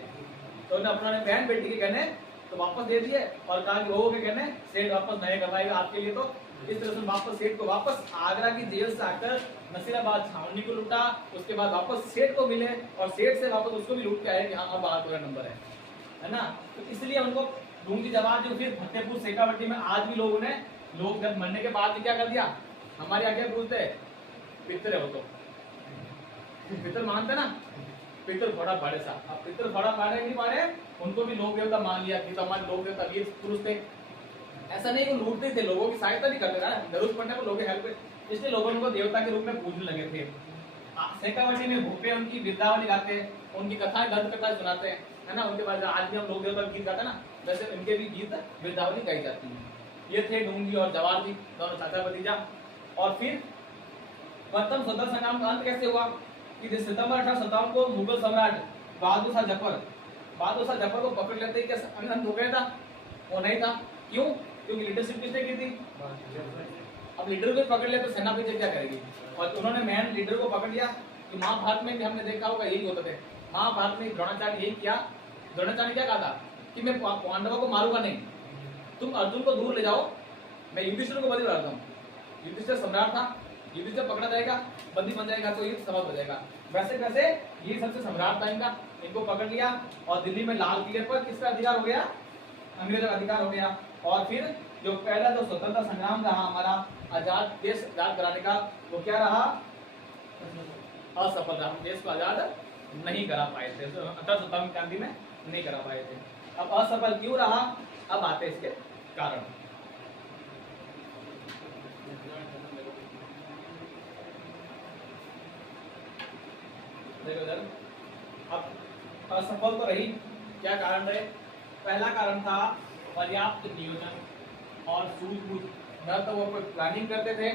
तो उन्होंने अपना बहन बेटी के कहने तो वापस दे दिए, और कहा कि वो के कहने सेठ वापस नहीं करवाएगा आपके लिए। तो इस तरह से वापस सेठ को वापस आगरा की जेल से आकर नसीराबाद छावनी को लूटा, उसके बाद वापस सेठ को मिले और सेठ से वापस उसको भी लूट के आए कि हाँ अब आपका नंबर है ना। तो इसलिए उनको ढूंढी जवाब जो फिर फतेहपुर शेखावटी में आज भी लोगों ने, लोग जब मरने के बाद क्या कर दिया, हमारे आगे पूछते पितर है वो, तो पितर मानते ना, पितर फोड़ा पाड़े साहब, अब पितर फोड़ा पाड़े नहीं पाड़े, उनको भी लोक देवता मान लिया कि तो हमारे लोक देवता वीर पुरुष थे। ऐसा नहीं कि लूटते थे, लोगों की सहायता भी करते थे, जरूरत पड़ने पर लोगों की हेल्प, इसलिए लोगों उनको देवता के रूप में पूजने लगे थे। शेखावटी में भूपे उनकी वृंदावनी गाते, उनकी कथाएं ग्रंथ कथा सुनाते हैं, है ना। उनके बाद आज भी हम लोग देवता गीत गाते हैं ना, वैसे इनके भी गीत वृंदावनी गाई जाती है। ये थे ढूंढी और जवाहर जी, दोनों चाचा भतीजा। और फिर प्रथम स्वतंत्रता संग्राम का अंत कैसे हुआ कि सितंबर 1857 को मुगल सम्राट बहादुर शाह जफर को पकड़ लेते ही क्या अंत हो गया था, वो नहीं था। क्यों? क्योंकि लीडरशिप किसने की थी, अब लीडर को पकड़ लिया तो सेना पीछे क्या करेगी, और उन्होंने मेन लीडर को पकड़ लिया। कि महाभारत में भी हमने देखा होगा यही होता थे, महाभारत में द्रोणाचार्य यही किया। द्रोणाचार्य क्या कहा था कि मैं पांडवों को मारूंगा नहीं, तुम अर्जुन को दूर ले जाओ, मैं युधिष्ठिर को बदल रहा हूँ। युधिष्ठिर सम्राट था, युधिष्ठिर पकड़ा जाएगा, बंदी बन जाएगा तो युद्ध समाप्त हो जाएगा। वैसे वैसे ये सबसे सम्राट था इनका, इनको पकड़ लिया और दिल्ली में लाल किले पर किसका अधिकार हो गया, अंग्रेजों का अधिकार हो गया। और फिर जो पहला जो स्वतंत्रता संग्राम रहा हमारा आजाद देश आजाद कराने का, वो क्या रहा, असफल रहा। हम देश को आजाद नहीं करा पाए थे, 1857 की क्रांति में नहीं करा पाए थे। अब असफल क्यों रहा, अब आते इसके कारण। देखो इधर, अब असफल तो रही, क्या कारण रहे। पहला कारण था पर्याप्त नियोजन और सूझबूझ। न तो वो प्लानिंग करते थे,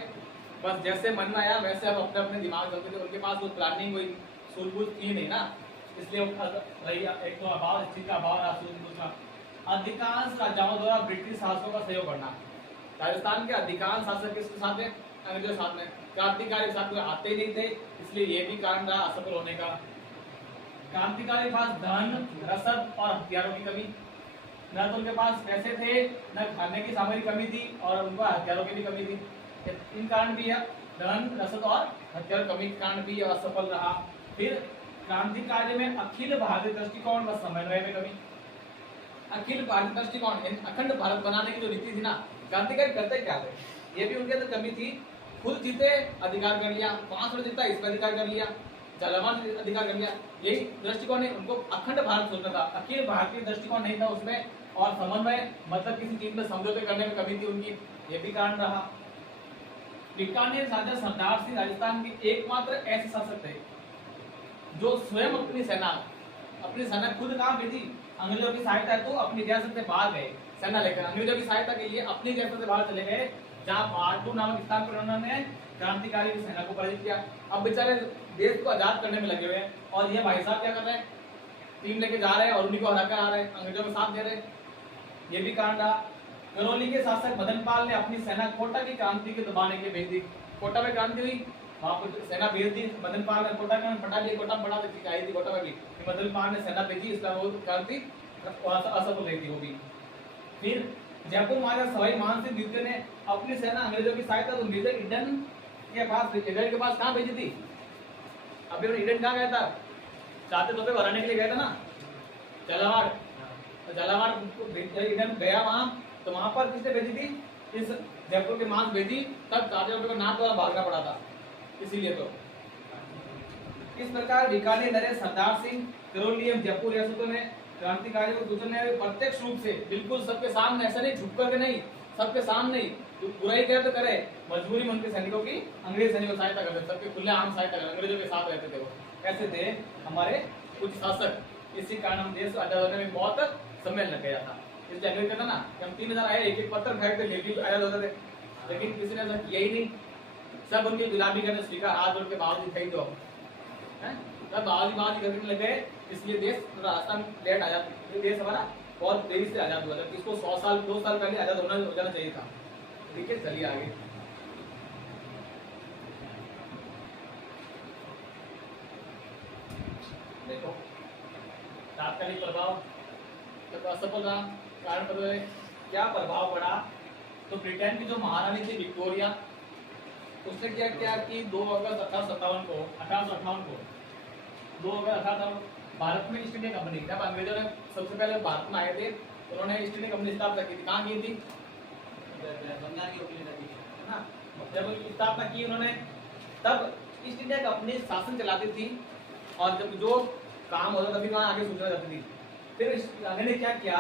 बस जैसे मन में आया वैसे अब अपने अपने दिमाग चलते थे, उनके पास वो प्लानिंग हुई सूझबूझ थी नहीं ना, इसलिए वो रही। एक तो अभाव, इस चीज का अभाव रहा सूझबूझ का। अधिकांश राजाओं द्वारा ब्रिटिश शासकों का सहयोग करना। राजस्थान के अधिकांश शासक किसके साथ है? अंग्रेजों के साथ में। क्रांतिकारी के साथ कोई आते ही नहीं थे, इसलिए ये भी कारण रहा असफल होने का। क्रांतिकारी के पास धन, रसद और हथियारों की कमी, न तो उनके पास पैसे थे, न खाने की सामग्री कमी थी, और उनको हथियारों की भी कमी थी। इन कारण भी है, धन, रसद और हथियार कमी के कारण भी असफल रहा। फिर क्रांतिकारी में अखिल भारतीय दृष्टिकोण व समन्वय में कमी। अखिल भारतीय दृष्टिकोण, अखंड भारत बनाने की जो नीति थी ना, क्रांतिकारी करते क्या थे, ये भी उनके अंदर कमी थी। खुद जीते अधिकार कर लिया, 5 वर्ष जीता इस पर अधिकार कर लिया, जलावन अधिकार कर लिया, यही दृष्टिकोण है। उनको अखंड भारत सोचना था, अखिल भारतीय दृष्टिकोण नहीं था उसमें। और समन्वय मतलब किसी चीज में समझौते करने में कमी थी उनकी, ये भी कारण रहा। बीकानेर राजा सरदार सिंह राजस्थान के एकमात्र ऐसे शासक थे जो स्वयं अपनी सेना खुद कहाँ भेजी, अंग्रेजों की सहायता है तो अपनी रियासत से बाहर गए सेना लेकर, अंग्रेजों की सहायता के लिए अपनी रियासत से बाहर चले गए, जहाँ बारडू नामक स्थान पर उन्होंने क्रांतिकारी की सेना को पराजित किया। अब बेचारे देश को आजाद करने में लगे हुए हैं, और ये भाई साहब क्या कर रहे हैं, टीम लेके जा रहे हैं और उन्हीं को हराकर आ रहे हैं, अंग्रेजों का साथ दे रहे हैं, ये भी कारण रहा। करौली के शासक मदनपाल ने अपनी सेना कोटा की क्रांति के दबाने के भेज दी। कोटा में क्रांति हुई, वहां पर सेना भेज दी, मदनपाल ने कोटा में पटा लिया, कोटा में पटा देती आई थी, कोटा में भी मदनपाल ने सेना भेजी, इसका वो क्रांति असफल रही थी वो भी। फिर जयपुर महाराजा सवाई मानसिंह द्वितीय ने अपनी सेना अंग्रेजों की सहायता तो मेजर ईडन के पास कहाँ भेजी थी? अभी ईडन कहाँ गया था? चाहते तो हराने के लिए गया था ना, झालावाड़। तो झालावाड़ ईडन गया वहां, तो वहां पर किसने भेजी थी? इस जयपुर के मांस भेजी, तब चाचा को नाम द्वारा भागना पड़ा था, इसीलिए। तो इस प्रकार बीकानेर नरेश, सरदार सिंह, करौली एवं जयपुर रियासतों ने क्रांतिकारी को दूसरे प्रत्यक्ष रूप से बिल्कुल सबके सामने, ऐसा नहीं झुक करके नहीं, सबके सामने ही बुराई करे तो करे, मजबूरी में उनके सैनिकों की अंग्रेज सैनिकों की सहायता करते, सबके खुले आम सहायता करते, अंग्रेजों के साथ रहते थे वो। ऐसे थे हमारे कुछ शासक, इसी कारण हम देश आजाद होने में बहुत समय लग गया था। इसलिए अंग्रेज कहता ना कि हम 3000 आए, एक पत्थर फेंकते लेकिन आजाद होते थे, लेकिन किसी ने ऐसा किया ही नहीं, सब उनकी गुलामी करने स्वीकार, हाथ जोड़ के बावजूद थे तो तब बावजूद करने लग गए, इसलिए देश राजस्थान लेट आजाद, देश हमारा बहुत देरी से आजाद हुआ था, इसको 100 साल 2 साल पहले आजाद हो जाना चाहिए था। ठीक है, चलिए आगे। देखो तात्कालिक प्रभाव, तो असफल रहा, कारण बताइए क्या प्रभाव पड़ा। तो ब्रिटेन की जो महारानी थी विक्टोरिया, उसने क्या किया कि 2 अगस्त 1857 को 2 अगस्त 1857 भारत में ईस्ट इंडिया कंपनी, जब अंग्रेजों ने सबसे पहले भारत में आए थे तो उन्होंने ईस्ट इंडिया कंपनी स्थापना की थी। कहाँ की थी? बंगाल की उपनिवेश है ना। जब स्थापना की उन्होंने, तब ईस्ट इंडिया कंपनी शासन चलाती थी, और जब जो काम होता तभी वहाँ आगे सूचना जाती थी। फिर अंग्रेज ने क्या किया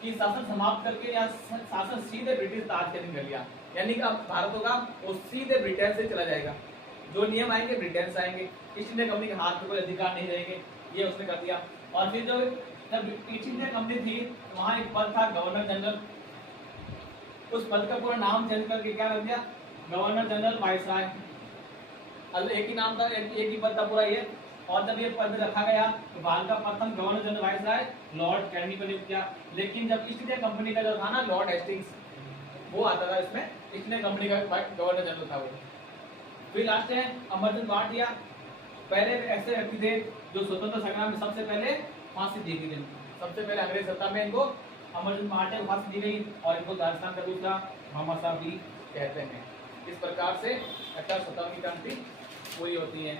कि शासन समाप्त करके या शासन सीधे ब्रिटिश ताज के अधीन कर लिया, यानी कि अब भारत होगा वो सीधे ब्रिटेन से चला जाएगा, जो नियम आएंगे ब्रिटेन से आएंगे, ईस्ट इंडिया कंपनी के हाथ में कोई अधिकार नहीं रहेंगे, ये उसने कर दिया। और फिर जो जब ईस्ट इंडिया कंपनी थी वहाँ एक पद था गवर्नर जनरल, उस पद का पूरा नाम चेंज करके क्या कर दिया? Governor general viceroy. एक ही नाम था, एक ही पद था पूरा ये। और जब ये पद रखा गया तो भारत का प्रथम गवर्नर जनरल वाइसराय लॉर्ड कैनी को नियुक्त किया। लेकिन जब ईस्ट इंडिया कंपनी का जो था ना लॉर्ड हेस्टिंग्स, वो आता था इसमें, ईस्ट इंडिया कंपनी का गवर्नर जनरल था वो। फिर लास्ट है अमरचंद भाटिया, पहले ऐसे व्यक्ति थे जो स्वतंत्र संग्राम में सबसे पहले फांसी दी गई, सबसे पहले अंग्रेज सत्ता में इनको अमरचंद भाटिया को फांसी दी गई, और इनको राजस्थान का दूसरा मोहम्मद साहब भी कहते हैं। इस प्रकार से 1857 की क्रांति पूरी होती है।